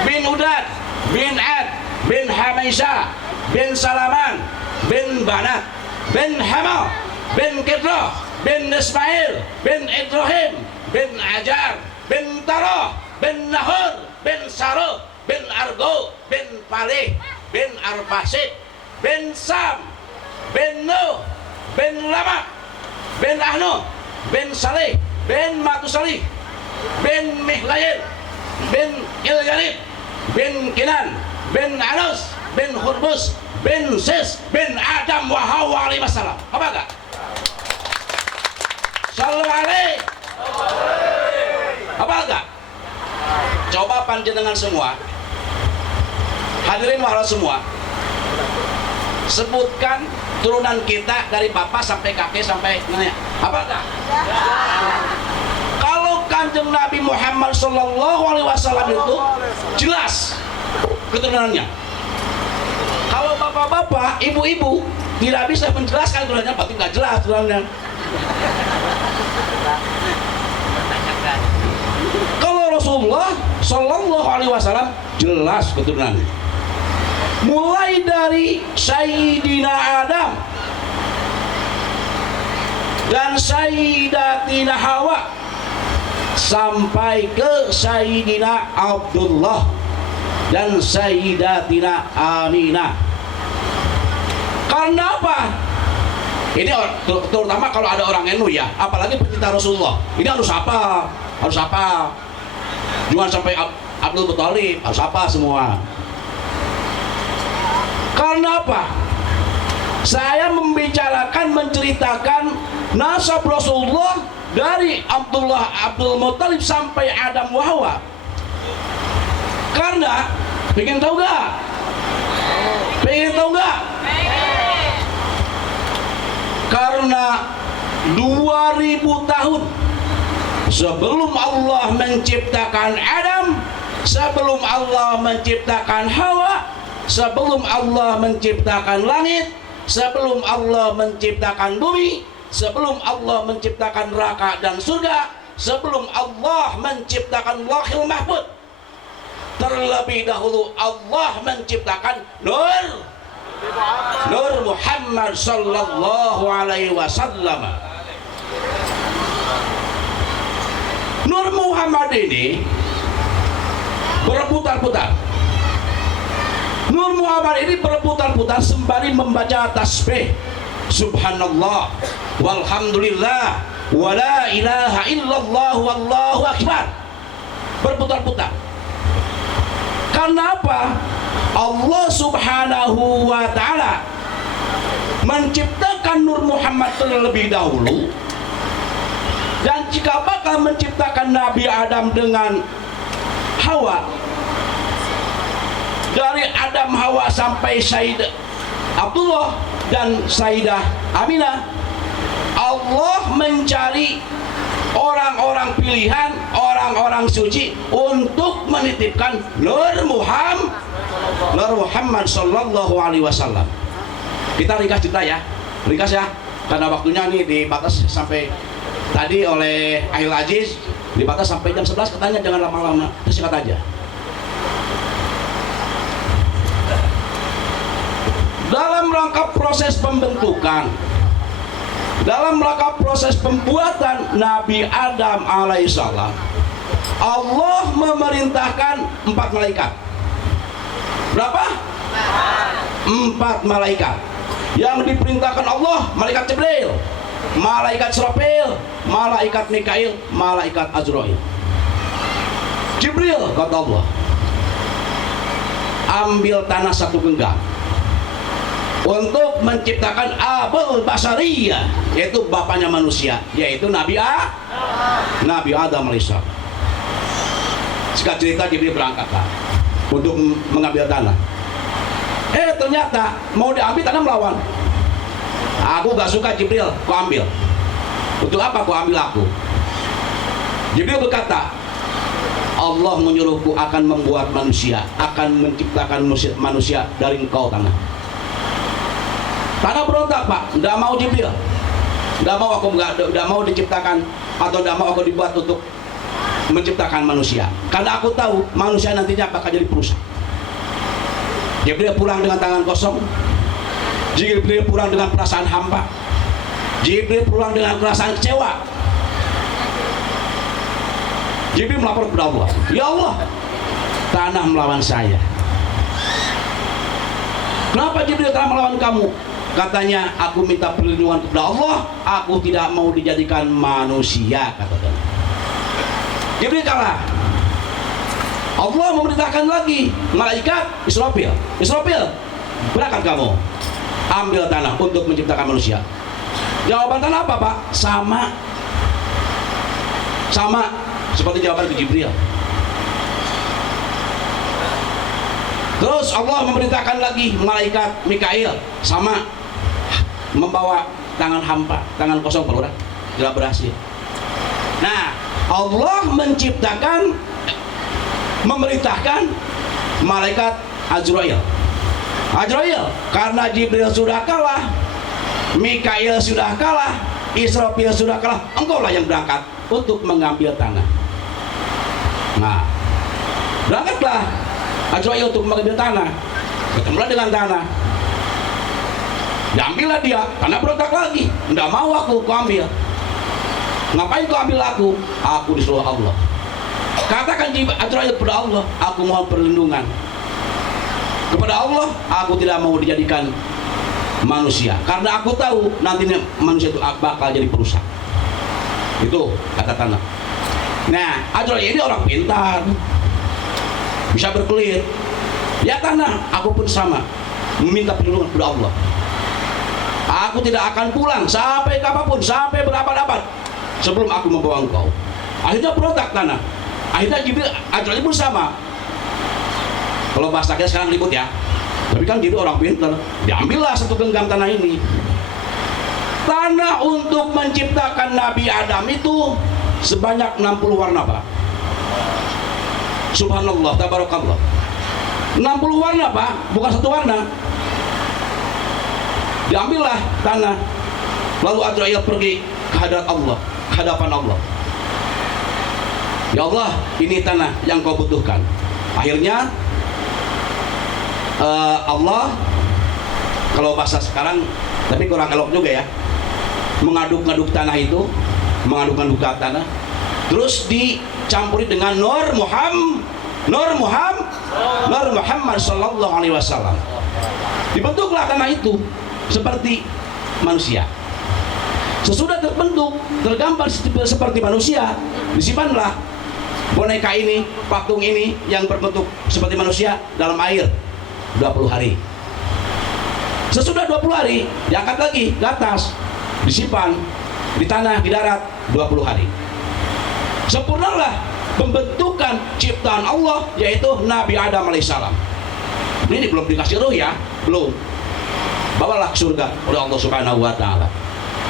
bin Udad bin Ad bin Hamaisah bin Salaman bin Banat bin Hamal bin Kidrah bin Ismail bin Ibrahim bin Ajar bin Taroh bin Nahur bin Saruh bin Argo bin Palih bin Arfasid bin Sam bin Nuh bin Lama bin Ahnu bin Salih bin Matusalih bin Mihlayil bin Ilyanib bin Kinan bin Anus bin Hurbus bin Sis bin Adam wa Hawa alaihi wassalam. Apa enggak? Sallallahu alaihi. Apa enggak? Coba panjenengan semua, hadirin wahai semua, sebutkan turunan kita dari bapak sampai kakek sampai nenek. Apa enggak? Kalau Kanjeng Nabi Muhammad Sallallahu Alaihi Wasallam itu jelas keturunannya. Kalau bapak-bapak, ibu-ibu tidak bisa menjelaskan turunannya, berarti nggak jelas turunannya. Kalau Rasulullah Sallallahu Alaihi Wasallam jelas keturunannya. Mulai dari Sayyidina Adam dan Sayyidatina Hawa sampai ke Sayyidina Abdullah dan Sayyidatina Aminah. Karena apa? Ini terutama kalau ada orang NU ya, apalagi pecinta Rasulullah. Ini harus apa? Harus apa? Jangan sampai Abdul Muttalib, harus apa semua. Karena apa? Saya membicarakan, menceritakan nasab Rasulullah dari Abdul Muttalib sampai Adam wa Hawa. Karena pengen tahu gak? Pengen tahu gak? Karena 2000 tahun sebelum Allah menciptakan Adam, sebelum Allah menciptakan Hawa, sebelum Allah menciptakan langit, sebelum Allah menciptakan bumi, sebelum Allah menciptakan neraka dan surga, sebelum Allah menciptakan Lauhul Mahfuz. Terlebih dahulu Allah menciptakan Nur Muhammad sallallahu alaihi wasallam. Nur Muhammad ini berputar-putar. Nur Muhammad ini berputar-putar sembari membaca tasbih subhanallah walhamdulillah wala ilaha illallah wallahu akbar. Berputar-putar. Karena apa? Allah subhanahu wa ta'ala menciptakan Nur Muhammad terlebih dahulu, dan jika bakal menciptakan Nabi Adam dengan Hawa, dari Adam Hawa sampai Sayyidah Abdullah dan Sayyidah Aminah, Allah mencari orang-orang pilihan, orang-orang suci untuk menitipkan Nur Muhammad sallallahu alaihi wasallam. Kita ringkas cerita ya, ringkas ya, karena waktunya nih dibatas sampai tadi oleh Ahil Aziz, dibatas sampai jam 11, katanya jangan lama-lama, singkat aja. Dalam rangka proses pembentukan, dalam rangka proses pembuatan Nabi Adam alaihissalam, Allah memerintahkan 4 malaikat. Berapa? 4 malaikat. Yang diperintahkan Allah, malaikat Jibril, malaikat Israfil, malaikat Mikail, malaikat Azrail. Jibril, kata Allah, ambil tanah 1 genggam untuk menciptakan Abul Basariyah, yaitu bapaknya manusia, yaitu Nabi Adam alaihissalam. Singkat cerita, Jibril berangkat untuk mengambil tanah. Ternyata mau diambil tanah melawan. Aku gak suka, Jibril, kau ambil. Untuk apa kau ambil aku? Jibril berkata, Allah menyuruhku akan membuat manusia, akan menciptakan manusia dari engkau tanah. Tanah berontak, Pak, tidak mau Jibril, tidak mau aku, tidak mau diciptakan atau tidak mau aku dibuat untuk menciptakan manusia, karena aku tahu manusia nantinya bakal jadi perusak. Jibril pulang dengan tangan kosong, Jibril pulang dengan perasaan hampa, Jibril pulang dengan perasaan kecewa. Jibril melapor kepada Allah, ya Allah, tanah melawan saya. Kenapa Jibril telah melawan kamu? Katanya, aku minta perlindungan kepada Allah, aku tidak mau dijadikan manusia, kata dia. Jibril kalah. Allah memerintahkan lagi malaikat Israfil, Israfil, berangkat kamu, ambil tanah untuk menciptakan manusia. Jawaban tanah apa, Pak? Sama seperti jawaban ke Jibril. Terus Allah memerintahkan lagi malaikat Mikail, sama, membawa tangan hampa, tangan kosong, pelurah, tidak berhasil. Nah, Allah memerintahkan malaikat Azrail. Karena Jibril sudah kalah, Mikail sudah kalah, Israfil sudah kalah, engkaulah yang berangkat untuk mengambil tanah. Nah, berangkatlah Azrail untuk mengambil tanah. Ketemulah dengan tanah, diambillah dia, tanah berontak lagi, tidak mau aku, kau ambil. Ngapain kau ambil aku? Aku disuruh Allah. Katakan Azrail kepada Allah, aku mohon perlindungan kepada Allah, aku tidak mau dijadikan manusia, karena aku tahu nantinya manusia itu bakal jadi perusak. Itu kata tanah. Nah, Azrail ini orang pintar, bisa berkelit. Ya tanah, aku pun sama, meminta perlindungan kepada Allah. Aku tidak akan pulang sampai kapanpun, sampai berabad-abad sebelum aku membawa engkau. Akhirnya berontak tanah. Akhirnya Jibril, Azrail pun sama. Kalau bahasa kita sekarang ribut ya, tapi kan Jibril orang pintar, diambillah 1 genggam tanah ini. Tanah untuk menciptakan Nabi Adam itu sebanyak 60 warna, Pak. Subhanallah, tabarakallah. 60 warna, Pak, bukan 1 warna. Diambillah tanah, lalu Azrail pergi ke hadapan Allah. Ya Allah, ini tanah yang kau butuhkan. Akhirnya Allah, kalau bahasa sekarang tapi kurang elok juga ya, mengaduk-ngaduk tanah itu, mengaduk-ngaduk tanah, terus dicampuri dengan Nur Muhammad sallallahu alaihi wasallam. Dibentuklah tanah itu seperti manusia. Sesudah terbentuk, tergambar seperti manusia, disimpanlah boneka ini, patung ini yang berbentuk seperti manusia dalam air 20 hari. Sesudah 20 hari, diangkat lagi ke atas, disimpan di tanah, di darat 20 hari. Sempurnalah pembentukan ciptaan Allah, yaitu Nabi Adam alaihissalam. Ini belum dikasih ruh ya, belum. Bawalah ke surga oleh Allah Subhanahu wa taala.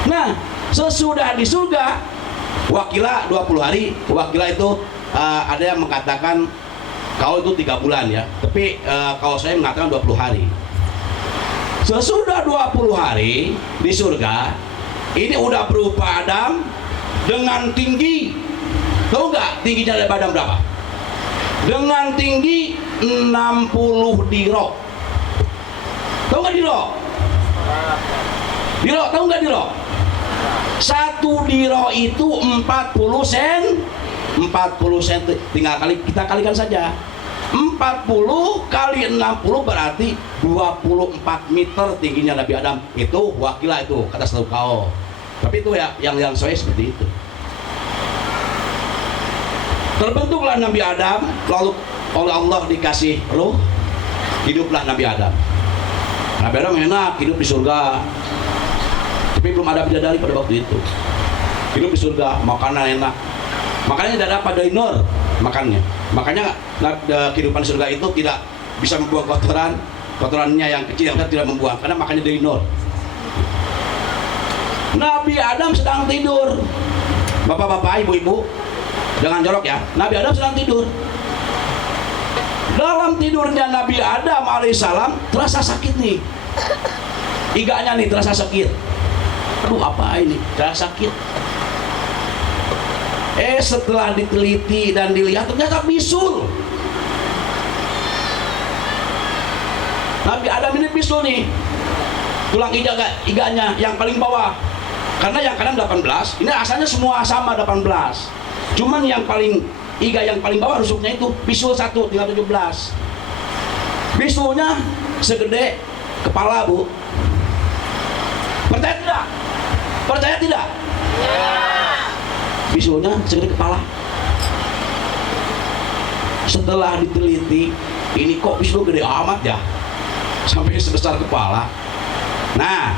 Nah, sesudah di surga, wakilah 20 hari, wakilah itu ada yang mengatakan kau itu 3 bulan ya, tapi kalau saya mengatakan 20 hari. Sesudah 20 hari di surga, ini udah berupa Adam dengan tinggi, tahu nggak tingginya dari Adam berapa? Dengan tinggi 60 dirok. Tahu nggak dirok? Dirok, tahu nggak dirok? 1 dirok itu 40 sen. 40 cm, tinggal kita kalikan saja. 40 kali 60 berarti 24 meter tingginya Nabi Adam. Itu wakilah itu, kata setahu kau. Tapi itu ya yang saya seperti itu. Terbentuklah Nabi Adam, lalu oleh Allah dikasih ruh, hiduplah Nabi Adam. Nabi Adam enak hidup di surga, tapi belum ada bidadari pada waktu itu. Hidup di surga, makanan enak, makanya tidak dapat dari Nur makannya. Makanya kehidupan surga itu tidak bisa membuang kotorannya yang kecil yang tidak membuang, karena makannya dari Nur. Nabi Adam sedang tidur, bapak-bapak, ibu-ibu, jangan jorok ya. Nabi Adam sedang tidur. Dalam tidurnya Nabi Adam alaihissalam terasa sakit nih, iganya nih terasa sakit. Aduh, apa ini? Terasa sakit. Setelah diteliti dan dilihat ternyata bisul. Nabi Adam ini bisul nih, tulang iganya yang paling bawah. Karena yang kanan 18, ini asalnya semua sama 18. Cuman yang paling iga yang paling bawah rusuknya itu bisul 1 tinggal 17. Bisulnya segede kepala, Bu. Percaya tidak? Percaya tidak? Bisulnya segede kepala. Setelah diteliti, ini kok bisul gede amat ya, sampai sebesar kepala. Nah,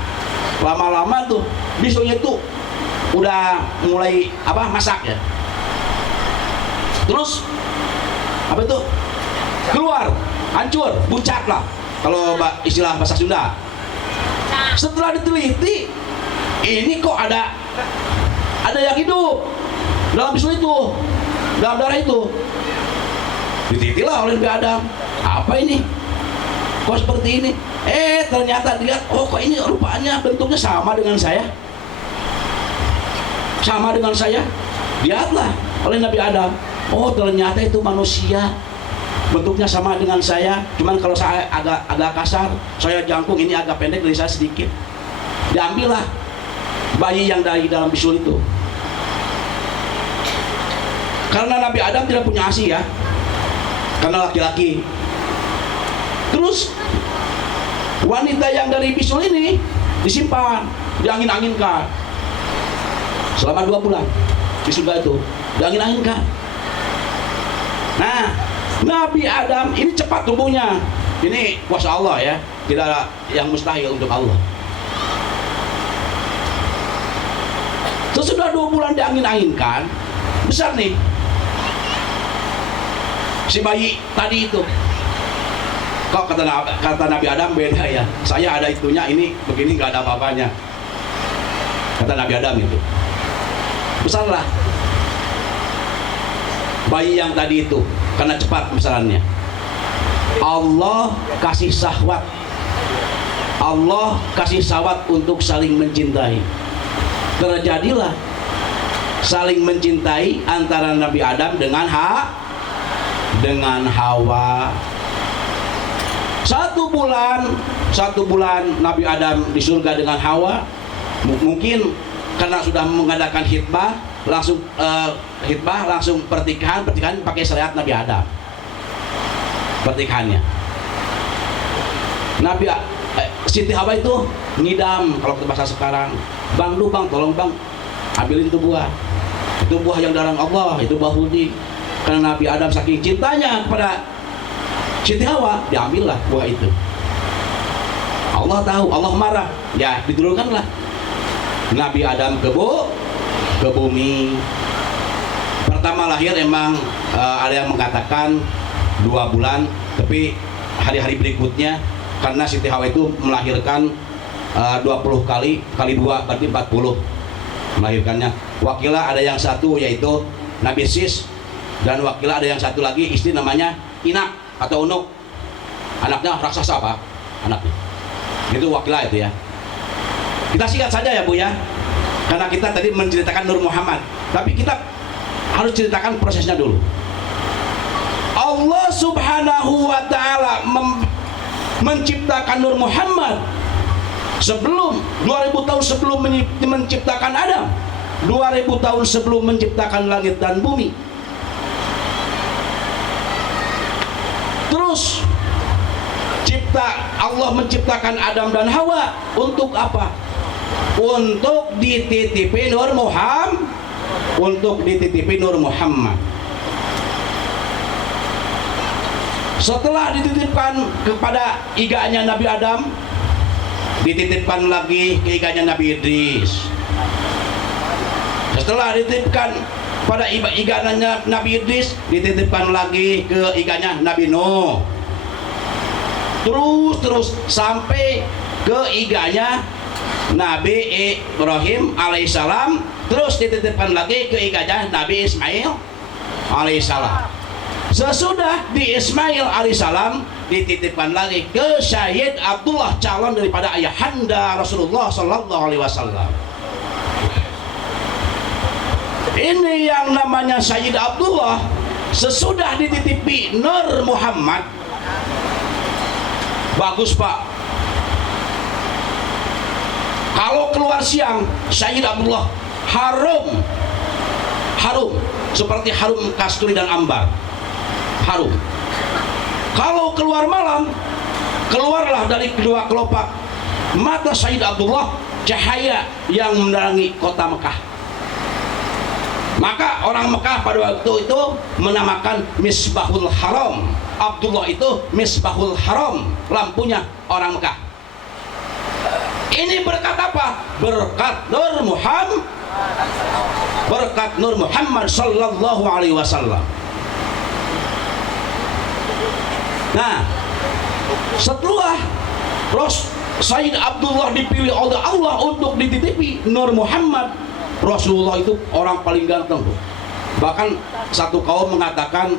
lama-lama tuh bisulnya tuh udah mulai masak ya. Terus apa itu? Keluar, hancur, buncak lah kalau istilah bahasa Sunda. Setelah diteliti, ini kok ada yang hidup dalam bisul itu, dalam darah itu. Ditelitilah oleh Nabi Adam, apa ini? Kok seperti ini? Ternyata dilihat, oh kok ini rupanya bentuknya sama dengan saya. Sama dengan saya. Lihatlah oleh Nabi Adam, oh ternyata itu manusia, bentuknya sama dengan saya. Cuman kalau saya agak kasar, saya jangkung, ini agak pendek dari saya sedikit. Diambillah bayi yang dari dalam bisul itu. Karena Nabi Adam tidak punya ASI ya, karena laki-laki. Terus wanita yang dari bisul ini disimpan, diangin-anginkan selama 2 bulan di surga itu, diangin-anginkan. Nah, Nabi Adam ini cepat tumbuhnya. Ini kuasa Allah ya, tidak ada yang mustahil untuk Allah. Sesudah 2 bulan diangin-anginkan, besar nih si bayi tadi itu. Kok kata Nabi Adam beda ya, saya ada itunya, ini begini nggak ada apa-apanya, kata Nabi Adam itu. Besarlah bayi yang tadi itu karena cepat besarannya. Allah kasih syahwat, Allah kasih syahwat untuk saling mencintai. Terjadilah saling mencintai antara Nabi Adam dengan Hawa. Satu bulan Nabi Adam di surga dengan Hawa. Mungkin karena sudah mengadakan khitbah langsung pertikahan pakai syariat Nabi Adam. Pernikahannya Siti Hawa itu ngidam, kalau bahasa sekarang, bang tolong bang ambilin itu buah yang darah Allah, itu buah huldi. Karena Nabi Adam saking cintanya kepada Siti Hawa, diambillah buah itu. Allah tahu, Allah marah, ya diturunkanlah Nabi Adam ke bumi. Pertama lahir emang ada yang mengatakan 2 bulan, tapi hari-hari berikutnya karena Siti Hawa itu melahirkan 20 kali 2 berarti 40 melahirkannya. Wakilah ada yang satu yaitu Nabi Sis, dan wakilah ada yang satu lagi istri namanya Inak atau Unuk, anaknya raksasa Pak, anaknya itu wakilah itu ya. Kita singkat saja ya Bu ya, karena kita tadi menceritakan Nur Muhammad, tapi kita harus ceritakan prosesnya dulu. Allah Subhanahu wa Ta'ala menciptakan Nur Muhammad sebelum 2000 tahun sebelum menciptakan Adam, 2000 tahun sebelum menciptakan langit dan bumi. Terus Allah menciptakan Adam dan Hawa untuk apa? Untuk dititipi Nur Muhammad. Setelah dititipkan kepada iganya Nabi Adam, dititipkan lagi ke iganya Nabi Idris. Setelah dititipkan pada iganya Nabi Idris, dititipkan lagi ke iganya Nabi Nuh. Terus sampai ke iganya Nabi Ibrahim alaihissalam, terus dititipkan lagi ke iganya Nabi Ismail alaihissalam. Sesudah di Ismail alaihissalam dititipkan lagi ke Sayyid Abdullah, calon daripada ayahanda Rasulullah sallallahu alaihi wasallam. Ini yang namanya Sayyid Abdullah. Sesudah dititipi Nur Muhammad, bagus Pak, kalau keluar siang Sayyid Abdullah harum seperti harum kasturi dan ambar, harum. Kalau keluar malam, keluarlah dari kedua kelopak mata Sayyid Abdullah cahaya yang menerangi kota Mekah. Maka orang Mekah pada waktu itu menamakan Misbahul Haram. Abdullah itu Misbahul Haram, lampunya orang Mekah. Ini berkat apa? Berkat Nur Muhammad sallallahu alaihi wasallam. Nah, setelah Sayyid Abdullah dipilih oleh Allah untuk dititipi Nur Muhammad, Rasulullah itu orang paling ganteng. Bahkan satu kaum mengatakan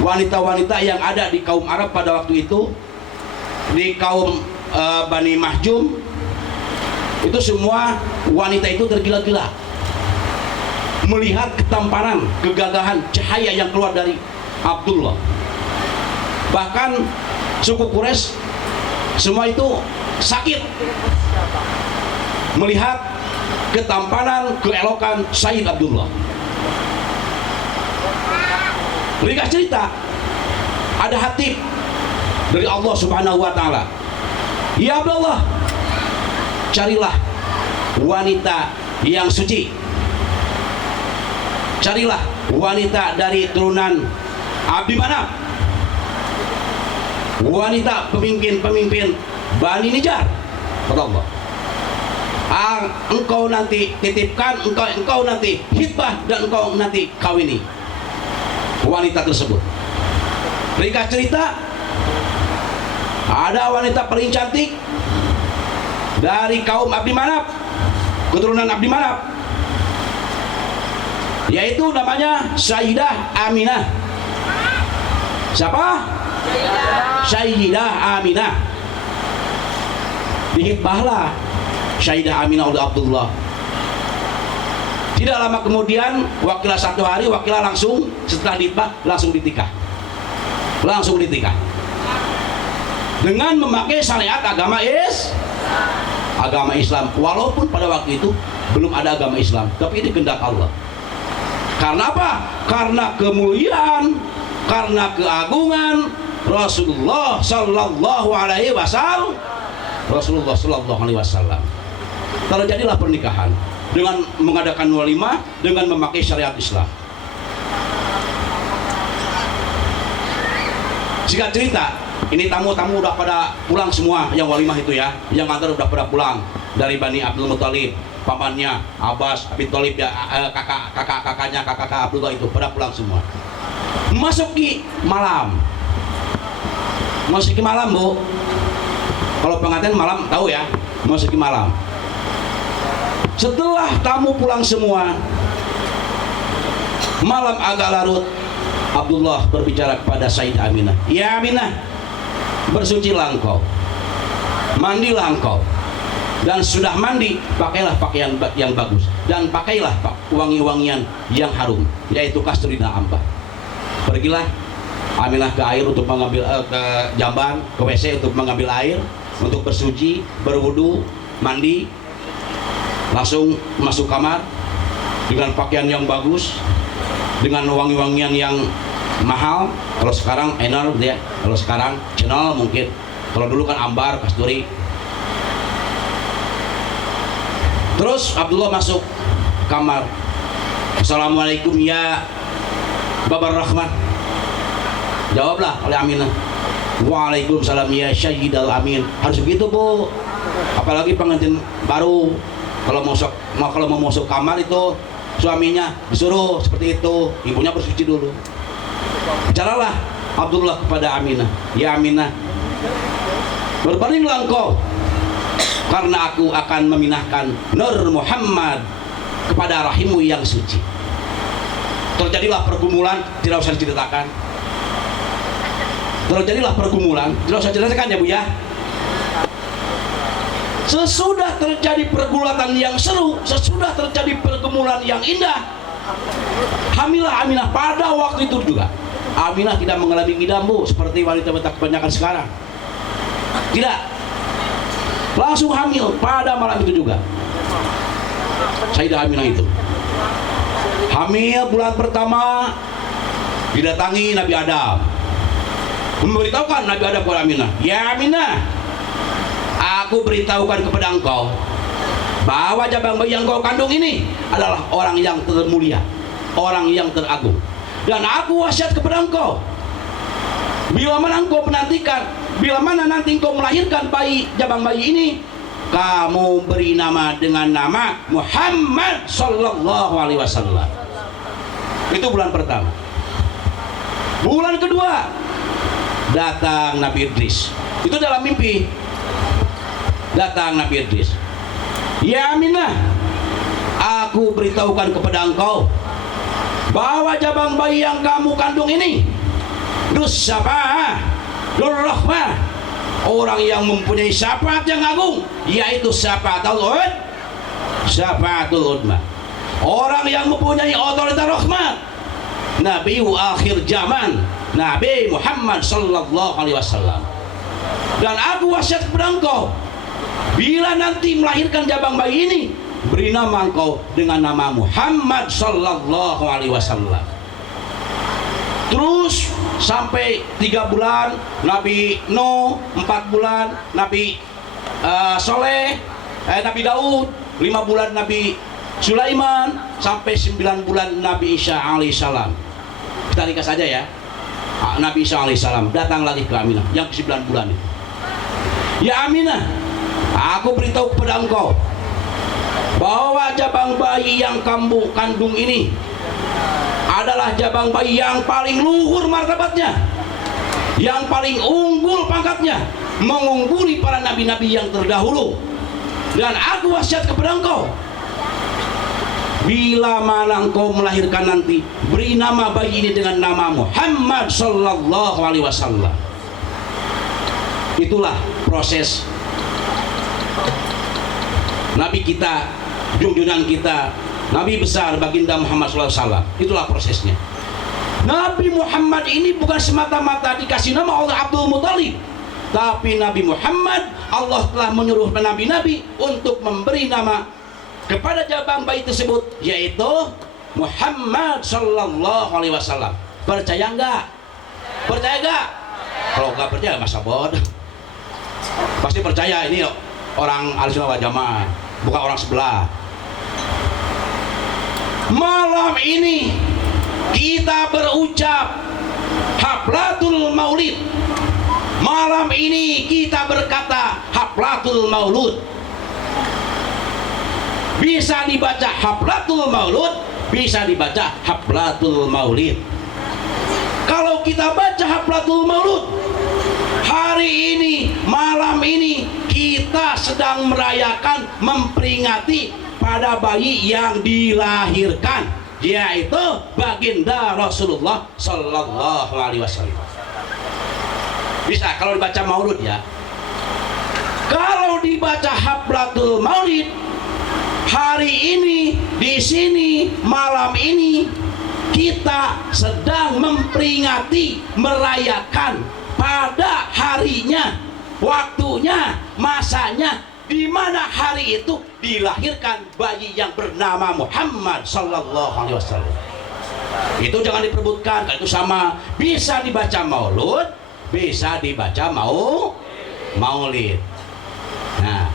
wanita-wanita yang ada di kaum Arab pada waktu itu, di kaum Bani Mahjum, itu semua wanita itu tergila-gila melihat ketampanan, kegagahan, cahaya yang keluar dari Abdullah. Bahkan suku Quraisy semua itu sakit melihat ketampanan, keelokan Sayyid Abdullah. Ringkas cerita, ada hatib dari Allah Subhanahu wa Ta'ala, ya Abdullah, carilah wanita yang suci, carilah wanita dari turunan Abdi Manaf, wanita pemimpin Bani Nijar, kata Allah. Engkau nanti titipkan, engkau nanti hitbah, dan engkau nanti kawini wanita tersebut. Ringkas cerita, ada wanita paling cantik dari kaum Abdi Manaf, keturunan Abdi Manaf, yaitu namanya Sayyidah Aminah. Siapa? Sayyidah Aminah. Dihitbahlah Sayyidah Aminah oleh Abdullah. Tidak lama kemudian, wakilah 1 hari, wakilah langsung setelah ditbah langsung ditikah. Langsung ditikah. Dengan memakai syariat agama Islam. Walaupun pada waktu itu belum ada agama Islam, tapi ini kehendak Allah. Karena apa? Karena kemuliaan, karena keagungan Rasulullah Sallallahu Alaihi Wasallam. Terjadilah pernikahan dengan mengadakan walimah dengan memakai syariat Islam. Singkat cerita, ini tamu-tamu udah pada pulang semua, yang walimah itu ya, yang antar udah pada pulang dari Bani Abdul Muthalib, pamannya Abbas, Abi Thalib ya, kakaknya Abdullah itu pada pulang semua. Masuki malam, Bu. Kalau pengantin malam tahu ya, masuki malam. Setelah tamu pulang semua, malam agak larut, Abdullah berbicara kepada Sayyidah Aminah, "Ya Aminah, bersucilah engkau, mandilah engkau, dan sudah mandi pakailah pakaian yang bagus, dan pakailah wangi-wangian yang harum, yaitu kasturi dan ambar." Pergilah Aminah ke air untuk mengambil ke jamban, ke WC untuk mengambil air, untuk bersuci, berwudu, mandi, langsung masuk kamar dengan pakaian yang bagus, dengan wangi-wangian yang mahal. Kalau sekarang enol gitu ya, kalau sekarang Chanel mungkin, kalau dulu kan ambar, kasturi. Terus Abdullah masuk kamar. "Assalamualaikum ya Babar Rahman." Jawablah oleh Aminah, "Waalaikumsalam ya Sayyidal Amin." Harus begitu, Bu. Apalagi pengantin baru, kalau mau masuk kamar itu suaminya disuruh seperti itu, ibunya bersuci dulu. Bicaralah Abdullah kepada Aminah, "Ya Aminah, berbalinglah engkau, karena aku akan meminahkan Nur Muhammad kepada rahimmu yang suci." Terjadilah pergumulan, tidak usah diceritakan. Terjadilah pergumulan, tidak usah diceritakan ya Bu ya. Sesudah terjadi pergulatan yang seru, sesudah terjadi pergumulan yang indah, hamilah Aminah. Pada waktu itu juga Aminah tidak mengalami ngidam, Bu, seperti wanita-wanita kebanyakan sekarang. Tidak, langsung hamil pada malam itu juga. Sayyidah Aminah itu hamil bulan pertama, didatangi Nabi Adam, memberitahukan Nabi Adam kepada Aminah, "Ya Aminah, aku beritahukan kepada engkau bahwa jabang bayi yang kau kandung ini adalah orang yang termulia, orang yang teragung. Dan aku wasiat kepada engkau, bila mana engkau menantikan, bila mana nanti engkau melahirkan jabang bayi ini, kamu beri nama dengan nama Muhammad Sallallahu Alaihi Wasallam." Itu bulan pertama. Bulan kedua, datang Nabi Idris. Itu dalam mimpi. Datang Nabi Idris, "Ya Aminah, aku beritahukan kepada engkau bahwa jabang bayi yang kamu kandung ini Dussafah Durrahmah, orang yang mempunyai syafaat yang agung, yaitu Syafaatul Udma, orang yang mempunyai otoritas rahmat, Nabi akhir zaman, Nabi Muhammad Sallallahu Alaihi Wasallam. Dan aku wasiat kepada engkau, bila nanti melahirkan jabang bayi ini, beri nama engkau dengan nama Muhammad Sallallahu Alaihi Wasallam." Terus sampai 3 bulan Nabi Nuh, 4 bulan Nabi Nabi Daud, 5 bulan Nabi Sulaiman, sampai 9 bulan Nabi Isa alaihissalam. Kita ringkas saja ya. Nabi Isa alaihissalam datang lagi ke Aminah yang 9 bulan itu. "Ya Aminah, aku beritahu kepada engkau bahwa jabang bayi yang kamu kandung ini adalah jabang bayi yang paling luhur martabatnya, yang paling unggul pangkatnya, mengungguli para nabi-nabi yang terdahulu. Dan aku wasiat kepada engkau, bila mana engkau melahirkan nanti, beri nama bayi ini dengan nama Muhammad Sallallahu Alaihi Wasallam." Itulah proses Nabi kita, junjungan kita, Nabi besar baginda Muhammad SAW. Itulah prosesnya. Nabi Muhammad ini bukan semata-mata dikasih nama oleh Abdul Muthalib, tapi Nabi Muhammad Allah telah menyuruh nabi-nabi untuk memberi nama kepada jabang bayi tersebut, yaitu Muhammad Sallallahu Alaihi Wasallam. Percaya enggak? Percaya enggak? Kalau enggak percaya masa bodoh. Pasti percaya ini orang Ahlussunnah wal Jamaah, bukan orang sebelah. Malam ini kita berucap Haflatul Maulid. Malam ini kita berkata Haflatul Maulud. Bisa dibaca Haflatul Maulud, bisa dibaca Haflatul Maulid. Kalau kita baca Haflatul Maulud, hari ini, malam ini kita sedang merayakan, memperingati pada bayi yang dilahirkan, yaitu baginda Rasulullah Sallallahu Alaihi Wasallam. Bisa kalau dibaca Maulud ya. Kalau dibaca Haflatul Maulid, hari ini di sini malam ini kita sedang memperingati, merayakan pada harinya, waktunya, masanya, di mana hari itu dilahirkan bayi yang bernama Muhammad Sallallahu Alaihi Wasallam. Itu jangan diperbutkan, itu sama. Bisa dibaca Maulud, bisa dibaca Maulid. Nah,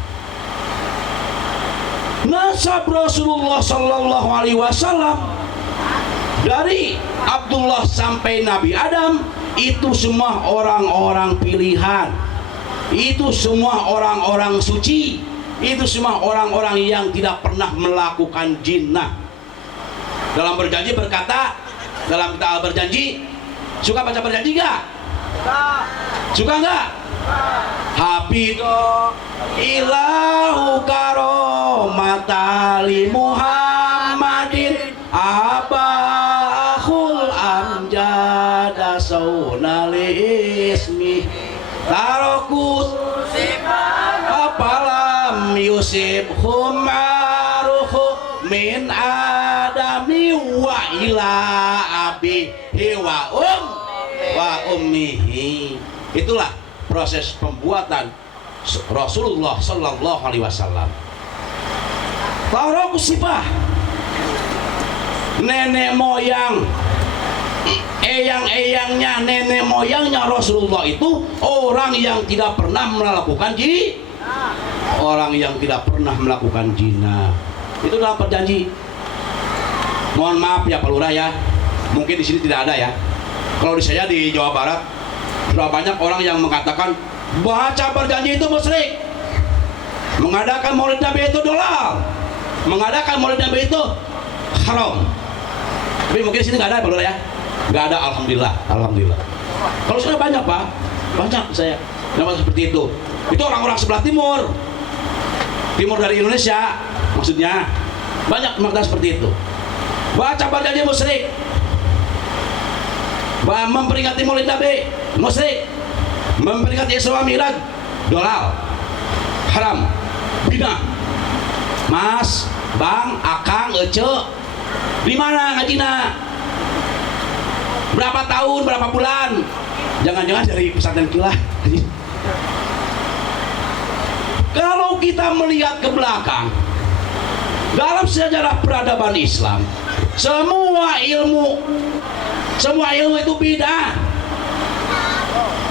nasab Rasulullah Sallallahu Alaihi Wasallam dari Abdullah sampai Nabi Adam itu semua orang-orang pilihan, itu semua orang-orang suci, itu semua orang-orang yang tidak pernah melakukan jinah. Dalam berjanji berkata, dalam kita berjanji, suka baca berjanji enggak? Suka enggak? Hafidu ilahu karomatali Muhammadin abahul amjada saunali ismi tarokus apalam yusib humaruhu min adami wa ila abihi wa ummihi. Itulah proses pembuatan Rasulullah Sallallahu Alaihi Wasallam. Tarokus sifah, nenek moyang, eyang-eyangnya, nenek moyangnya Rasulullah itu orang yang tidak pernah melakukan orang yang tidak pernah melakukan zina. Itu dalam perjanji. Mohon maaf ya Pak Lurah ya, mungkin di sini tidak ada ya. Kalau di saya di Jawa Barat sudah banyak orang yang mengatakan baca perjanji itu musyrik, mengadakan maulid Nabi itu dolal, mengadakan maulid Nabi itu haram. Tapi mungkin di sini nggak ada Pak Lurah ya. Nggak ada, alhamdulillah, alhamdulillah. Kalau sudah banyak Pak, banyak saya namanya seperti itu. Itu orang-orang sebelah timur dari Indonesia, maksudnya banyak makna seperti itu. Baca perjanji musyrik, memperingati maulid Nabi musyrik, memperingati Isra Mi'raj dolal, haram, bina. Mas, Bang, Akang, Ece, di mana ngajina? Berapa tahun, berapa bulan? Jangan-jangan dari pesantren kilah. Kalau kita melihat ke belakang, dalam sejarah peradaban Islam, semua ilmu itu bid'ah.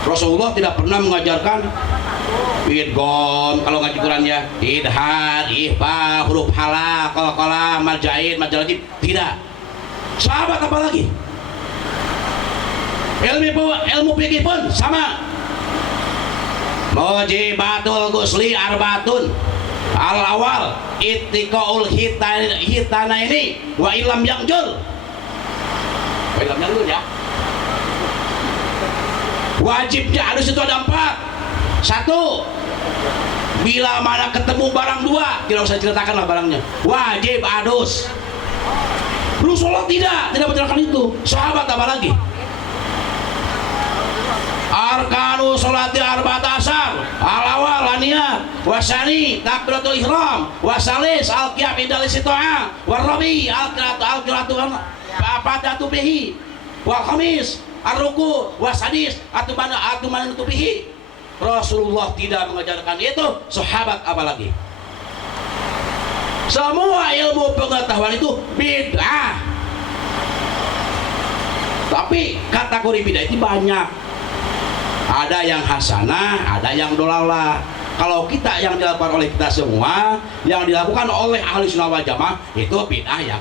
Rasulullah tidak pernah mengajarkan idgham, kalau ngaji Quran ya, idhar, ihfa, huruf halaq, qalqalah, marjain, majalajib, tidak. Sahabat apa lagi? Ilmu fikih pun sama. Mujibatul gusli arbatun. Al-awal ittiqaul hitana ini wa ilam yangjul. Wa ilam yangjul ya. Wajibnya harus itu ada 4. 1, bila mana ketemu barang 2, tidak usah ceritakan lah barangnya, wajib adus. Rasulullah tidak menceritakan itu. Sahabat apa lagi? arkanu sholati arba'at asyar, al-awwal niat, wasani takbiratul ihram, wasalis al-qiyam indal istita'a, warabi al-qiratu al-fatihatu bihi, wal khamis ar-ruku, wasadis atumanatu bihi. Rasulullah tidak mengajarkan itu, sahabat apalagi. Semua ilmu pengetahuan itu bid'ah. Tapi kategori bid'ah itu banyak. Ada yang hasanah, ada yang dolalah. Kalau kita yang dilakukan oleh kita semua, yang dilakukan oleh ahli sunnah wal jamaah, itu bid'ah yang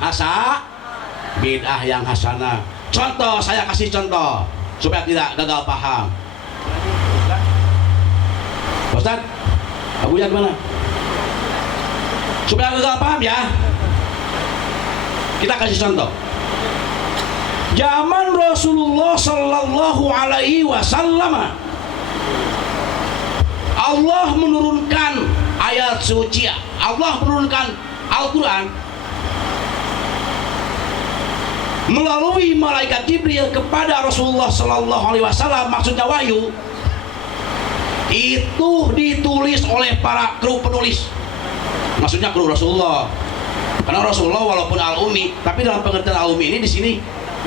bid'ah yang hasanah. Contoh, saya kasih contoh supaya tidak gagal paham. Ustaz, Abu ya gimana? Supaya gagal paham ya, kita kasih contoh. Zaman Rasulullah Sallallahu Alaihi Wasallam, Allah menurunkan ayat suci, Allah menurunkan Al-Quran melalui malaikat Jibril kepada Rasulullah Sallallahu Alaihi Wasallam. Maksudnya wahyu itu ditulis oleh para kru penulis. Maksudnya kru Rasulullah, karena Rasulullah walaupun al-umi, tapi dalam pengertian al-umi ini di sini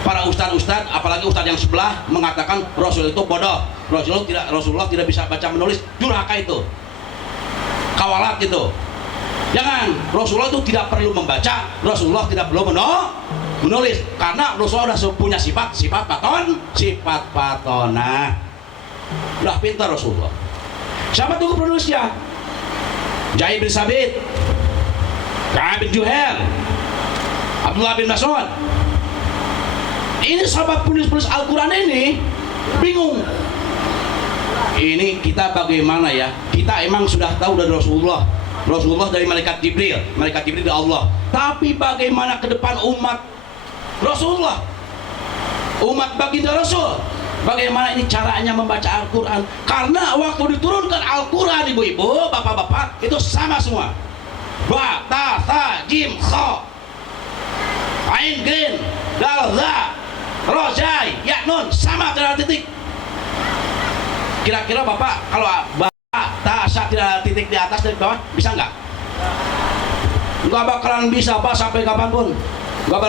para ustadz, apalagi ustadz yang sebelah mengatakan Rasul itu bodoh. Rasulullah tidak bisa baca menulis, durhaka itu, kawalat gitu. Jangan, Rasulullah itu tidak perlu membaca, Rasulullah tidak perlu menulis, karena Rasulullah sudah punya sifat patona. Udah pintar Rasulullah. Siapa tuh penulisnya? Zaid bin Sabit, Ka'ab bin Juhair, Abdullah bin Mas'ud. Ini sahabat penulis Al-Quran ini bingung. Ini kita bagaimana ya? Kita emang sudah tahu dari Rasulullah dari malaikat Jibril dari Allah. Tapi bagaimana ke depan umat Rasulullah, umat baginda Rasul? Bagaimana ini caranya membaca Al-Quran? Karena waktu diturunkan Al-Quran, ibu-ibu, bapak-bapak, itu sama semua. Ba, ta, tha, jim, kha, ain, gin, dal, za, ro, jai, ya, nun, sama tidak ada titik. Kira-kira bapak kalau ba, ta, sa tidak ada titik di atas dan di bawah, bisa nggak? Nggak bakalan bisa, pak, sampai kapanpun. Nggak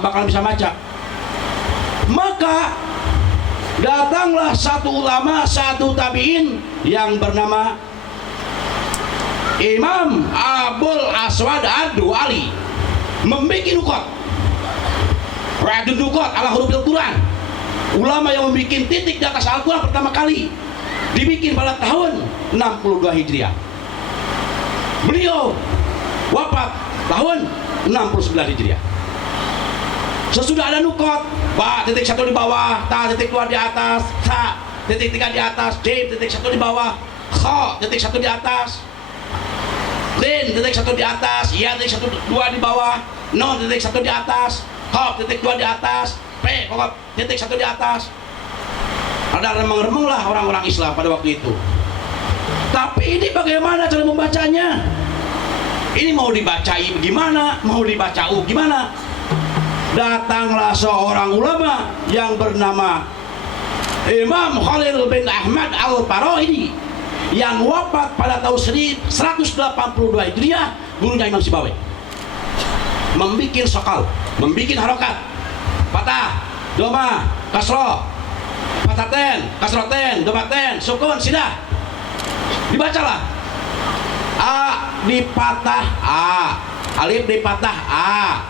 bakalan bisa baca. Maka datanglah satu ulama, satu tabi'in yang bernama Imam Abul Aswad Ad-Du'ali, membuat nukot, Ra'adun nukot ala huruf Al-Quran. Ulama yang membuat titik di atas Al-Quran pertama kali dibikin pada tahun 62 Hijriah. Beliau wafat tahun 69 Hijriah. Sesudah ada nukot, ba, titik satu di bawah, ta, titik dua di atas, sa, titik tiga di atas, jim, titik satu di bawah, kho, titik satu di atas, lin, titik satu di atas, ya, titik satu dua di bawah, non, titik satu di atas, kho, titik dua di atas, p, pokok, titik satu di atas. Ada remeng-remeng lah orang-orang Islam pada waktu itu. Tapi ini bagaimana cara membacanya? Ini mau dibacai gimana? Mau dibaca gimana? Datanglah seorang ulama yang bernama Imam Khalil bin Ahmad Al-Faraidi yang wafat pada tahun 182 Hijriah, gurunya Imam Sibawi. Membikin sokal, membikin harokat, patah, doma, kasroh, pataten, kasroten, domaten, sukun, sidah. Dibacalah. A dipatah A, alif dipatah A,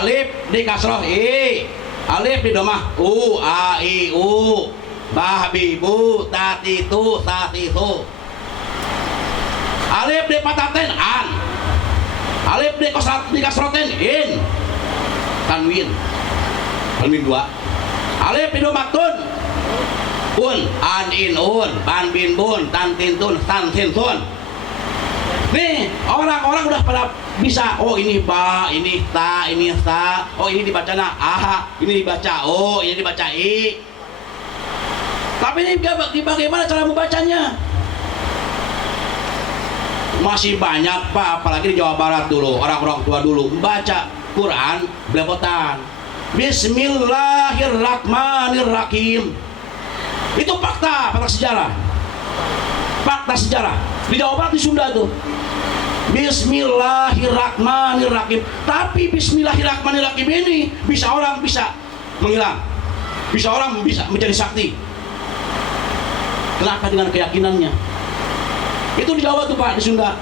alif di kasroh I, alif di domah U, A, I, U, bah, bi, bu, tati, tu, alif di pataten An, alif di kasroten In, tanwin 2, alif di domatun Un, An, In, Un, Ban, Bin, Bun, Tan, Tin, Tun, Tan, Tin, Tun. Nih, orang-orang udah pada bisa, oh ini ba, ini ta, oh ini dibaca na a, ini dibaca o, ini dibaca i. Tapi ini bagaimana cara membacanya? Masih banyak pak, apalagi di Jawa Barat dulu, orang-orang tua dulu membaca Quran belepotan. Bismillahirrahmanirrahim. Itu fakta sejarah. Fakta sejarah. Di Jawa Barat, di Sunda tuh. Bismillahirrahmanirrahim. Tapi Bismillahirrahmanirrahim ini orang bisa menghilang. Bisa orang bisa menjadi sakti. Kenapa? Dengan keyakinannya. Itu di Jawa tuh Pak, di Sunda.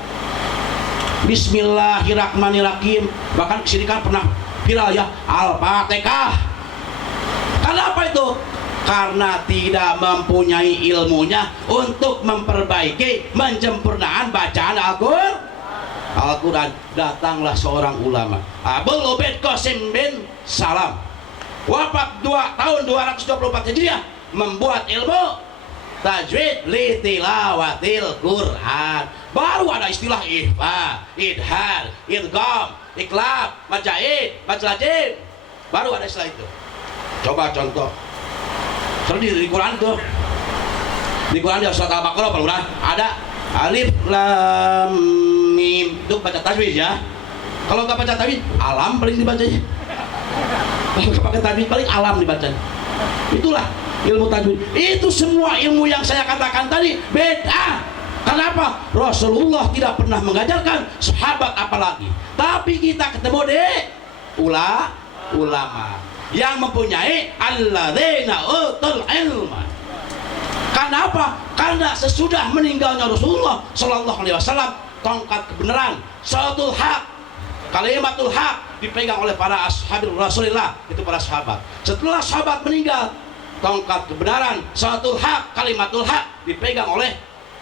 Bismillahirrahmanirrahim. Bahkan kesini kan pernah viral ya, Al-Fatihah. Kenapa itu? Karena tidak mempunyai ilmunya untuk memperbaiki, menyempurnakan bacaan Al-Quran. Datanglah seorang ulama, Abul Ubaid Qasim bin Salam, wafat tahun 224 Hijriah, membuat ilmu tajwid li tilawatil Quran. Baru ada istilah ihfa, idhar, idgham, iklab, majaid, majlajim. Baru ada istilah itu. Coba contoh. Soalnya di Quran tuh, di Quran di surat Al-Baqarah udah ada alif lam mim, itu baca tajwid ya. Kalau nggak baca tajwid, alam paling dibacanya. Kalau nggak pakai tajwid, paling alam dibacanya. Itulah ilmu tajwid. Itu semua ilmu yang saya katakan tadi beda. Kenapa? Rasulullah tidak pernah mengajarkan, sahabat apalagi. Tapi kita ketemu di ulama yang mempunyai alladzina utul ilma. Kenapa? Karena sesudah meninggalnya Rasulullah Sallallahu Alaihi Wasallam, tongkat kebenaran, syaratul haq, kalimatul haq dipegang oleh para ashabul Rasulullah, itu para sahabat. Setelah sahabat meninggal, tongkat kebenaran, syaratul haq, kalimatul haq dipegang oleh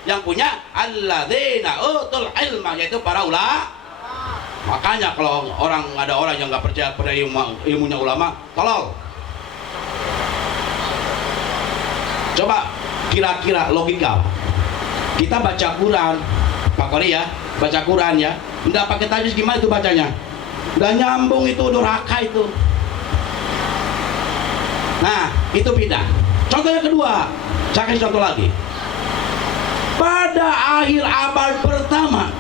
yang punya alladzina utul ilma, yaitu para ulama. Makanya kalau ada orang yang nggak percaya pada ilmunya ulama, tolol. Coba kira-kira logika. Kita baca Quran, Pak Kori ya, baca Quran ya, nggak pakai tajwid gimana itu bacanya? Nggak nyambung, itu durhaka itu. Nah, itu beda. Contoh yang kedua, saya kasih contoh lagi. Pada akhir abad pertama,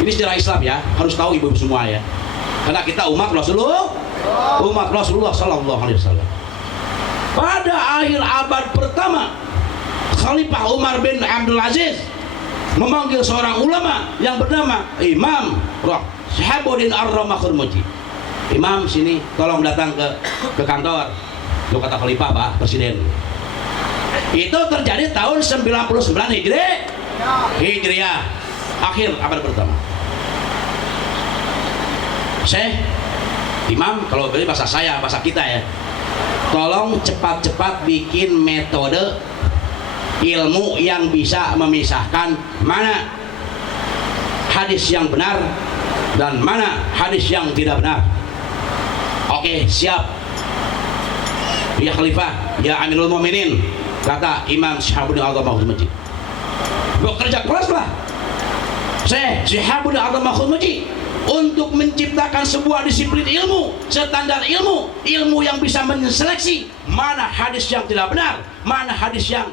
ini sejarah Islam ya, harus tahu ibu-ibu semua ya, karena kita umat Rasulullah Sallallahu Alaihi Wasallam. Pada akhir abad pertama, Khalifah Umar bin Abdul Aziz memanggil seorang ulama yang bernama Imam Syihabuddin Ar-Ramakhurmuji. Imam, sini tolong datang ke kantor. Lu kata Khalifah, Pak Presiden. Itu terjadi tahun 99 Hijriah, akhir abad pertama. Syekh, Imam, kalau beli bahasa saya, bahasa kita ya, tolong cepat-cepat bikin metode ilmu yang bisa memisahkan mana hadis yang benar dan mana hadis yang tidak benar. Oke, siap. Ya Khalifah, ya Amirul Mukminin, kata Imam Syihabuddin Ar-Ramakhurmuji. Bekerja keraslah Syekh Syihabuddin Ar-Ramakhurmuji untuk menciptakan sebuah disiplin ilmu, standar ilmu yang bisa menseleksi mana hadis yang tidak benar, mana hadis yang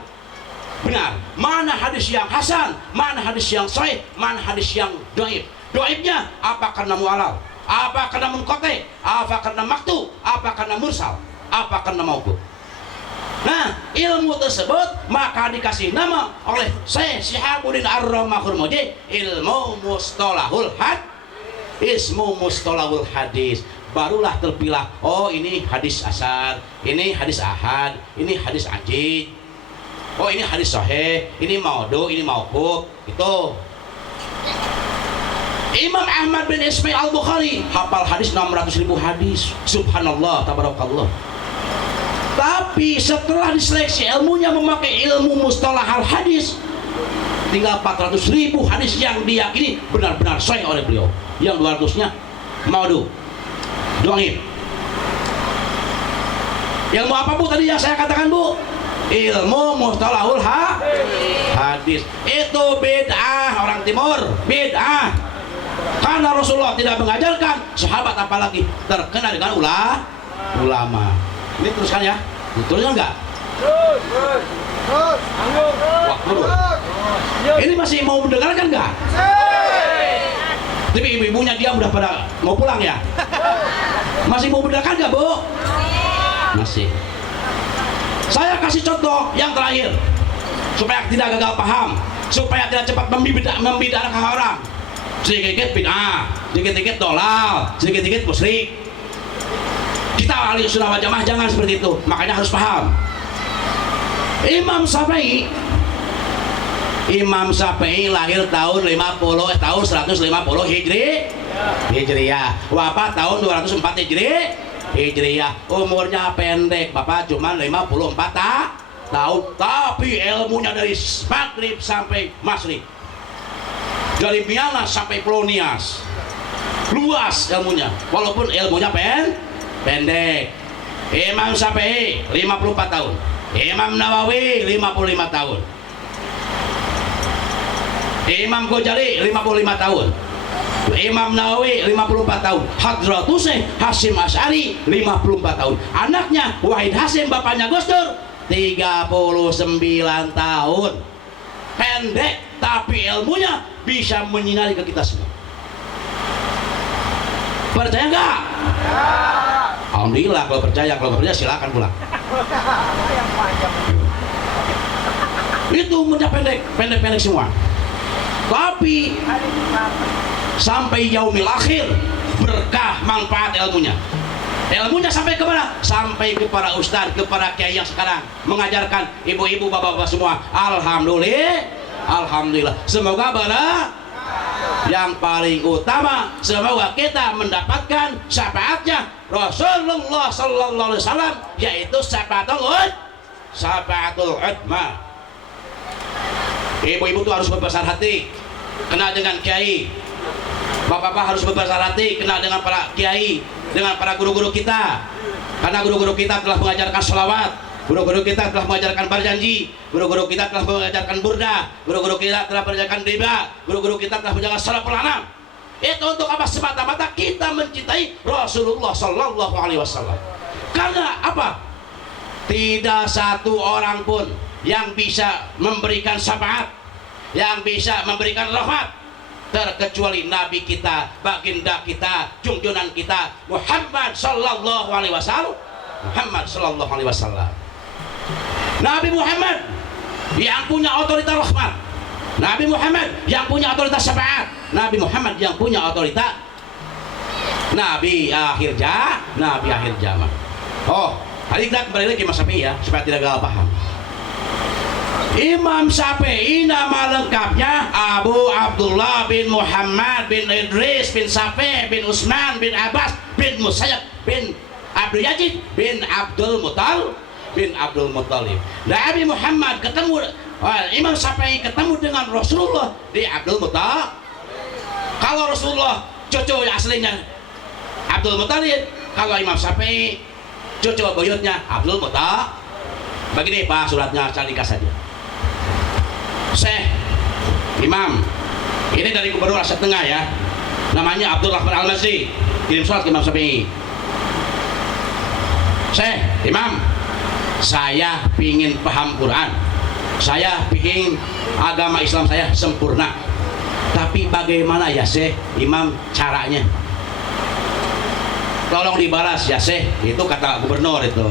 benar, mana hadis yang hasan, mana hadis yang sahih, mana hadis yang dhaif. Dhaifnya apa karena mu'allal, apa karena munqati, apa karena maktu, apa karena mursal, apa karena mauquf. Nah, ilmu tersebut maka dikasih nama oleh Syekh Syihabuddin Ar-Ramakhurmuji ilmu mustalahul ismu mustalahul hadis. Barulah terpilah, oh ini hadis asar, ini hadis ahad, ini hadis ajid, oh ini hadis sahih, ini maudhu, ini mauquf. Itu Imam Ahmad bin Ismail Al-Bukhari hafal hadis 600.000 hadis. Subhanallah, tabarakallah. Tapi setelah diseleksi ilmunya memakai ilmu mustalahal hadis, tinggal 400.000 hadis yang diyakini benar-benar sahih oleh beliau. Yang 200-nya maudhu, dhaif. Ilmu apa Bu tadi yang saya katakan Bu? Ilmu mustalahul hadis. Itu bid'ah orang timur, bid'ah. Karena Rasulullah tidak mengajarkan, sahabat apalagi terkena dengan ulama. Ini teruskan ya, teruskan enggak? Ini masih mau mendengarkan enggak? Tapi ibu-ibunya dia udah pada mau pulang ya? Masih mau mendengarkan enggak Bu? Masih. Saya kasih contoh yang terakhir supaya tidak gagal paham, supaya tidak cepat membidanakan orang. Sedikit-sedikit bid'ah, sedikit-sedikit dolal, sedikit-sedikit musyrik. Kita ahli sunnah wal jamaah jangan seperti itu, makanya harus paham. Imam Syafi'i lahir tahun 150 Hijriyah, wafat tahun 204 Hijriyah. Umurnya pendek, Bapak cuma 54 tahun, tapi ilmunya dari maghrib sampai masrib, dari Miangas sampai Pulau Nias, luas ilmunya, walaupun ilmunya pendek. Imam Syafi'i 54 tahun, Imam Nawawi 55 tahun, Imam Ghazali 55 tahun, Imam Nawawi 54 tahun, Hadratus Syekh Hasyim Asy'ari 54 tahun, anaknya Wahid Hasyim bapaknya Gus Dur 39 tahun. Pendek tapi ilmunya bisa menyinari ke kita semua. Percaya nggak? Alhamdulillah kalau percaya, kalau nggak percaya silakan pulang. Itu umurnya pendek semua. Tapi sampai yaumil akhir berkah manfaat ilmunya. Ilmunya sampai kemana? Sampai kepada ustadz, kepada kiai yang sekarang mengajarkan ibu-ibu, bapak-bapak semua. Alhamdulillah. Semoga benar. Yang paling utama, semoga kita mendapatkan syafaatnya Rasulullah Sallallahu Alaihi Wasallam, yaitu syafaatul udma. Ibu-ibu itu harus berbesar hati kenal dengan kiai. Bapak-bapak harus berbesar hati kenal dengan para kiai, dengan para guru-guru kita, karena guru-guru kita telah mengajarkan sholawat, guru-guru kita telah mengajarkan berjanji, guru-guru kita telah mengajarkan burda, guru-guru kita telah mengajarkan riba, guru-guru kita telah mengajarkan salaful anam. Itu untuk apa? Semata-mata kita mencintai Rasulullah Sallallahu Alaihi Wasallam. Karena apa? Tidak satu orang pun yang bisa memberikan syafaat, yang bisa memberikan rahmat, terkecuali Nabi kita, baginda kita, junjungan kita, Muhammad Sallallahu Alaihi Wasallam. Muhammad Sallallahu Alaihi Wasallam. Nabi Muhammad yang punya otoritas rahmat, Nabi Muhammad yang punya otoritas syafaat, Nabi Muhammad yang punya otoritas Nabi akhir zaman. Oh, hari kita kembali lagi Mas Syafi'i ya, supaya tidak gagal paham. Imam Syafi'i nama lengkapnya Abu Abdullah bin Muhammad bin Idris bin Syafi'i bin Utsman bin Abbas bin Musayyab bin Abdul Yazid bin Abdul Muttalib. Nabi Muhammad ketemu Imam Syafi'i ketemu dengan Rasulullah di Abdul Muttalib. Kalau Rasulullah cucu aslinya Abdul Muttalib, kalau Imam Syafi'i cucu buyutnya Abdul Muttalib. Begini Pak suratnya, saya dikasih saja. Syekh Imam, ini dari Gubernur Asia Tengah ya, namanya Abdul Rahman Al-Masri, kirim surat ke Imam Syafi'i. Syekh Imam, saya pingin paham Quran, saya pingin agama Islam saya sempurna, tapi bagaimana ya Syekh Imam caranya? Tolong dibalas ya Syekh, itu kata Gubernur itu.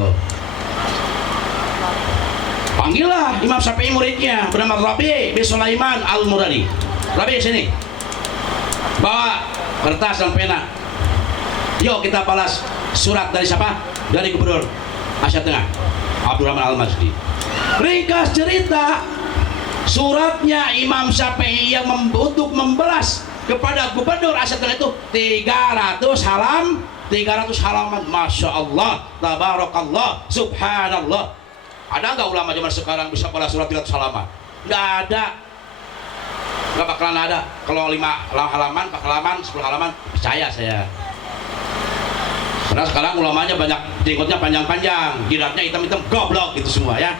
Panggillah Imam Syafi'i muridnya bernama Rabi' bin Sulaiman Al-Muradi. Rabi' sini, bawa kertas dan pena. Yuk kita balas surat dari siapa? Dari Gubernur Asia Tengah Abdurrahman Al-Masdi. Ringkas cerita, suratnya Imam Syafi'i yang untuk membalas kepada Gubernur Asia Tengah itu 300 halaman. Masya Allah, tabarakallah, subhanallah. Ada nggak ulama zaman sekarang bisa balas surat 300 halaman? Nggak ada, nggak bakalan ada. Kalau 5 halaman, 4 halaman, 10 halaman, percaya saya. Karena sekarang ulamanya banyak jenggotnya panjang-panjang, jidatnya hitam-hitam, goblok gitu semua ya.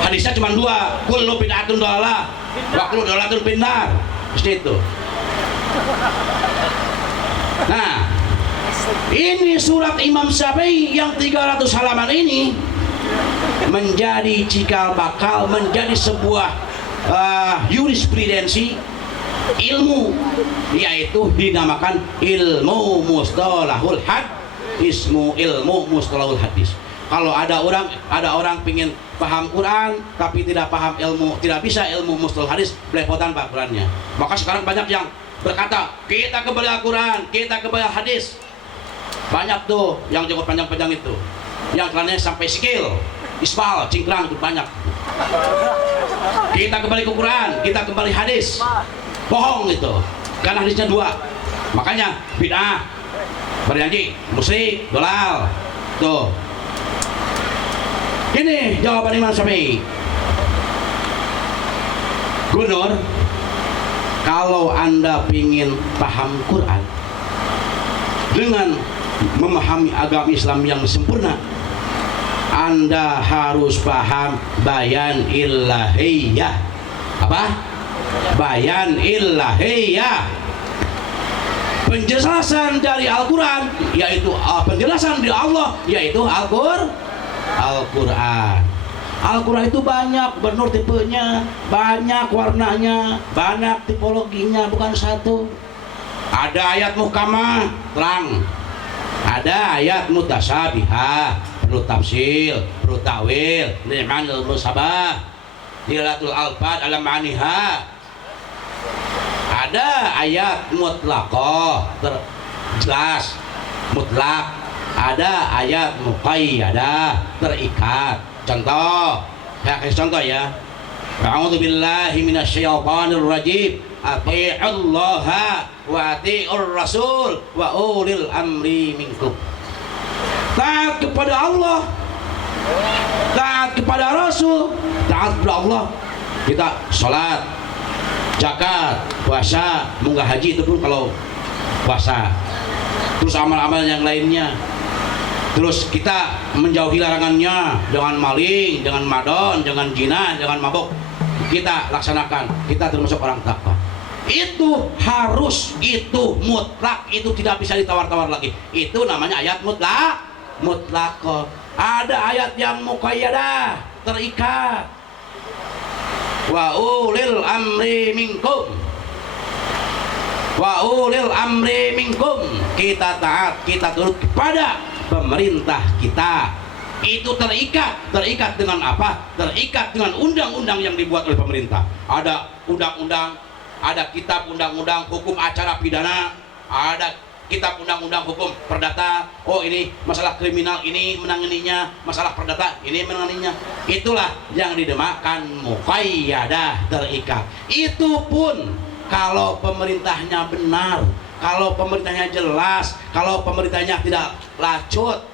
Hadisnya cuma 2, kullu bid'atun dhalalah wa kullu dhalalatun finnar. Seperti itu. Nah, ini surat Imam Syafi'i yang 300 halaman ini menjadi cikal bakal, menjadi sebuah jurisprudensi ilmu, yaitu dinamakan ilmu mustalahul ismu ilmu mustalahul hadis. Kalau ada orang pingin paham Quran tapi tidak paham ilmu, tidak bisa ilmu mustalahul hadis, belepotan Pak Qurannya. Maka sekarang banyak yang berkata kita kembali Al-Quran, kita kembali hadis. Banyak tuh yang jenggot panjang-panjang itu, yang celananya sampai sikil, isbal, cingkrang itu banyak. Kita kembali ke Quran, kita kembali hadis. Bohong itu, karena hadisnya dua. Makanya bid'ah, berjanji, musyrik, dolal. Tuh. Ini jawaban Imam Syafi'i. Gubernur, kalau Anda ingin paham Quran dengan memahami agama Islam yang sempurna, Anda harus paham bayan ilahiyah. Apa? Bayan ilahiyah. Penjelasan dari Al-Quran, yaitu penjelasan dari Allah, yaitu Al-Quran. Al-Quran itu banyak, benar tipenya, banyak warnanya, banyak tipologinya, bukan satu. Ada ayat muhkamah, terang. Ada ayat mutasyabihah, perlu tafsir, perlu takwil, ni'manul musabah, dilatul alfad ala ma'aniha. Ada ayat mutlaqah, jelas, mutlak. Ada ayat muqayyadah, terikat. Contoh, saya kasih contoh ya. A'udzu billahi minasyaitonir rajim. Atii'ullaha wa atii'ur rasul wa ulil amri minkum. Taat kepada Allah, taat kepada Rasul, taat kepada Allah. Kita sholat, zakat, puasa, munggah haji itu pun kalau puasa. Terus amal-amal yang lainnya. Terus kita menjauhi larangannya dengan maling, dengan madon, dengan zina, dengan mabuk. Kita laksanakan. Kita termasuk orang takwa. Itu harus, itu mutlak, itu tidak bisa ditawar-tawar lagi. Itu namanya ayat mutlak. Ada ayat yang muqayyadah, terikat. Wa ulil amri minkum. Wa ulil amri minkum. Kita taat, kita turut kepada pemerintah kita. Itu terikat dengan apa? Terikat dengan undang-undang yang dibuat oleh pemerintah. Ada undang-undang, ada kitab undang-undang hukum acara pidana, ada kitab undang-undang hukum perdata. Oh, ini masalah kriminal, ini menanganinya, masalah perdata, ini menanganinya. Itulah yang dinamakan muqayyadah, terikat. Itu pun kalau pemerintahnya benar, kalau pemerintahnya jelas, kalau pemerintahnya tidak lacut,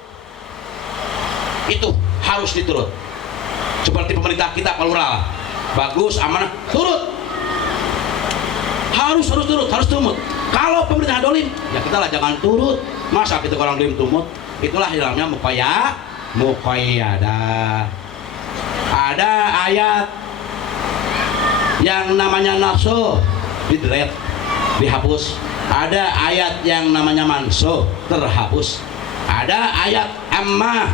itu harus diturut. Seperti pemerintah kita plural, bagus, amanah, turut. Harus turut, harus tumut. Kalau pemerintah dolim, ya kita lah jangan turut. Masa kita orang dolim tumut? Itulah yang namanya muqayyadah. Ada ayat yang namanya nafsu, di-delete, dihapus. Ada ayat yang namanya mansuh, terhapus. Ada ayat ammah,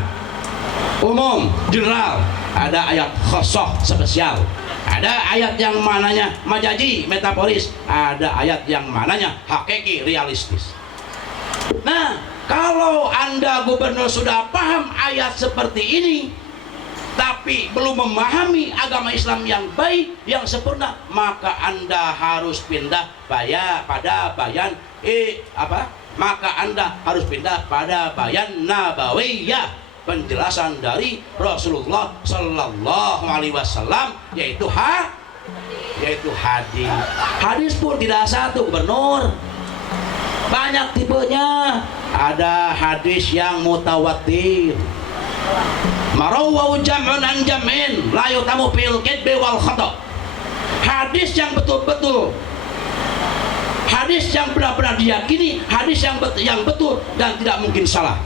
umum, general. Ada ayat khosoh, spesial. Ada ayat yang mananya majazi, metaforis. Ada ayat yang mananya hakiki, realistis. Nah, kalau Anda gubernur sudah paham ayat seperti ini, tapi belum memahami agama Islam yang baik, yang sempurna, maka Anda harus pindah pada bayan maka Anda harus pindah pada bayan nabawiyah, penjelasan dari Rasulullah Sallallahu Alaihi Wasallam, yaitu hadis. Hadis pun tidak satu, gubernur, banyak tipenya. Ada hadis yang mutawatir, marawu jam'un an jam'in la yutamu fil kidbi wal khata. Hadis yang betul-betul, hadis yang benar-benar diyakini, hadis yang betul dan tidak mungkin salah.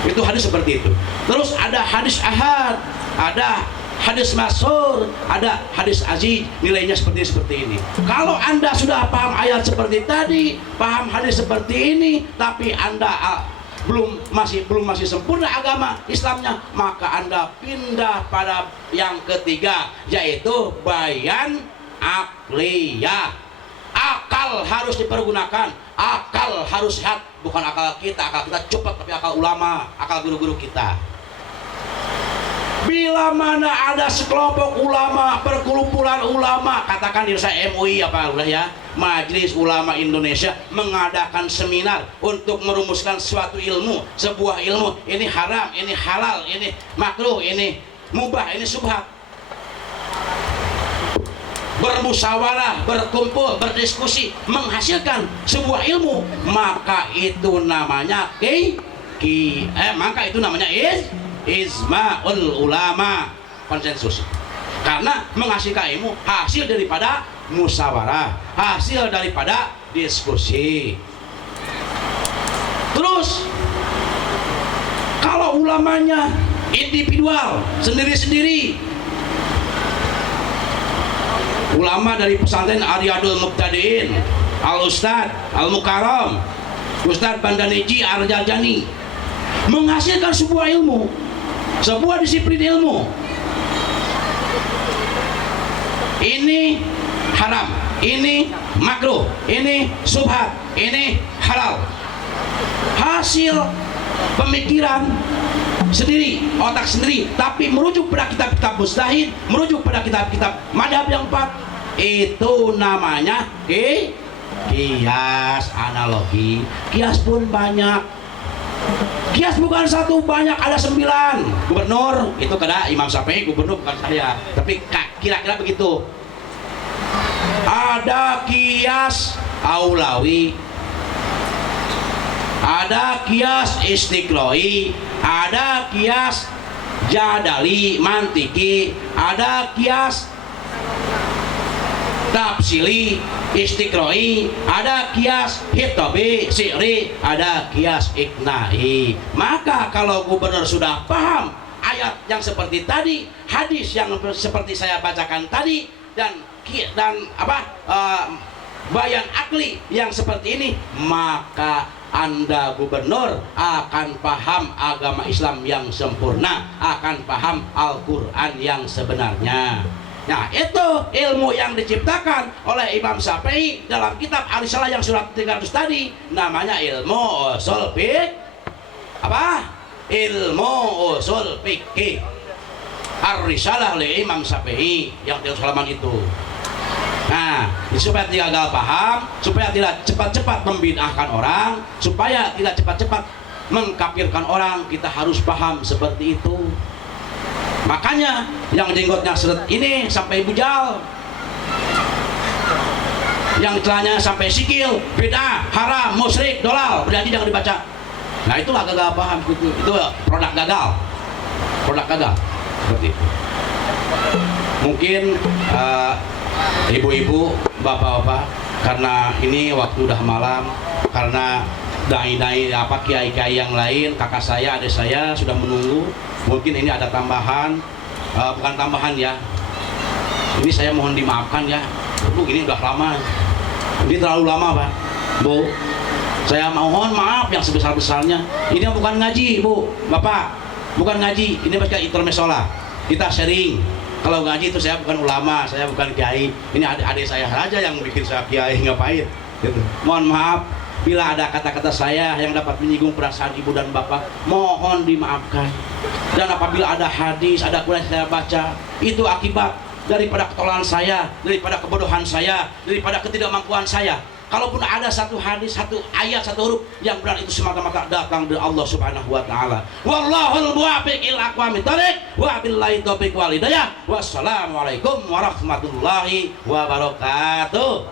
Itu hadis seperti itu. Terus ada hadis ahad, ada hadis masyhur, ada hadis aziz, nilainya seperti ini. Kalau Anda sudah paham ayat seperti tadi, paham hadis seperti ini, tapi Anda belum masih sempurna agama Islamnya, maka Anda pindah pada yang ketiga, yaitu bayan akliyah. Akal harus dipergunakan, akal harus sehat, bukan akal kita cepat, tapi akal ulama, akal guru-guru kita. Bila mana ada sekelompok ulama, perkumpulan ulama, katakan di desa MUI apa udah ya, Majelis Ulama Indonesia mengadakan seminar untuk merumuskan suatu ilmu, sebuah ilmu, ini haram, ini halal, ini makruh, ini mubah, ini subhat. Bermusyawarah, berkumpul, berdiskusi, menghasilkan sebuah ilmu, maka itu namanya ijma'ul ulama, konsensus. Karena menghasilkan ilmu hasil daripada musyawarah, hasil daripada diskusi. Terus kalau ulamanya individual, sendiri-sendiri, ulama dari pesantren Aryadul Muqtadiin, Al-Ustad Al-Mukarram, Ustad Bandaneji Ar-Jarjani, menghasilkan sebuah ilmu, sebuah disiplin ilmu. Ini haram, ini makruh, ini subhat, ini halal. Hasil pemikiran sendiri, otak sendiri, tapi merujuk pada kitab-kitab mustahid, merujuk pada kitab-kitab madhab yang 4. Itu namanya kias, analogi. Kias pun banyak. Kias bukan satu, banyak, ada 9. Gubernur itu kada Imam Syafi'i, gubernur bukan saya, tapi kira-kira begitu. Ada kias aulawi, ada kias istiqloi, ada kias jadali mantiki, ada kias tafsili istiqroi, ada kias hitobi siri, ada kias iknai. Maka kalau gubernur sudah paham ayat yang seperti tadi, hadis yang seperti saya bacakan tadi, dan bayan akli yang seperti ini, maka Anda gubernur akan paham agama Islam yang sempurna, akan paham Al-Quran yang sebenarnya. Nah, itu ilmu yang diciptakan oleh Imam Syafi'i dalam kitab Ar-Risalah yang surat 300 tadi, namanya ilmu usul fiqh. Apa? Ilmu usul fikih. Ar-Risalah oleh Imam Syafi'i yang 300 halaman itu. Nah, supaya tidak gagal paham, supaya tidak cepat-cepat membid'ahkan orang, supaya tidak cepat-cepat mengkafirkan orang, kita harus paham seperti itu. Makanya yang jenggotnya seret ini sampai bujal, yang celahnya sampai sikil, bid'ah, haram, musyrik, dolal, berarti jangan dibaca. Nah, itulah gagal paham, itu produk gagal, seperti itu. Mungkin ibu-ibu, bapak-bapak, karena ini waktu udah malam, karena dai-dai kiai-kiai yang lain, kakak saya, adik saya sudah menunggu. Mungkin ini ada tambahan, bukan tambahan ya. Ini saya mohon dimaafkan ya. Bu, ini udah lama. Ini terlalu lama, Pak. Bu, saya mohon maaf yang sebesar-besarnya. Ini bukan ngaji, Bu, Bapak. Bukan ngaji. Ini baca intermezzo lah. Kita sharing. Kalau ngaji itu saya bukan ulama, saya bukan kiai. Ini adik saya saja yang bikin saya kiai, ngapain? Gitu. Mohon maaf bila ada kata-kata saya yang dapat menyinggung perasaan ibu dan bapak, mohon dimaafkan. Dan apabila ada hadis, ada Quran saya baca, itu akibat daripada ketololan saya, daripada kebodohan saya, daripada ketidakmampuan saya. Kalaupun ada satu hadis, satu ayat, satu huruf yang benar, itu semata-mata datang dari Allah Subhanahu wa taala. Wallahul muwaffiq ila aqwamit thoriq, wa billahi taufiq wal hidayah. Wassalamualaikum warahmatullahi wabarakatuh.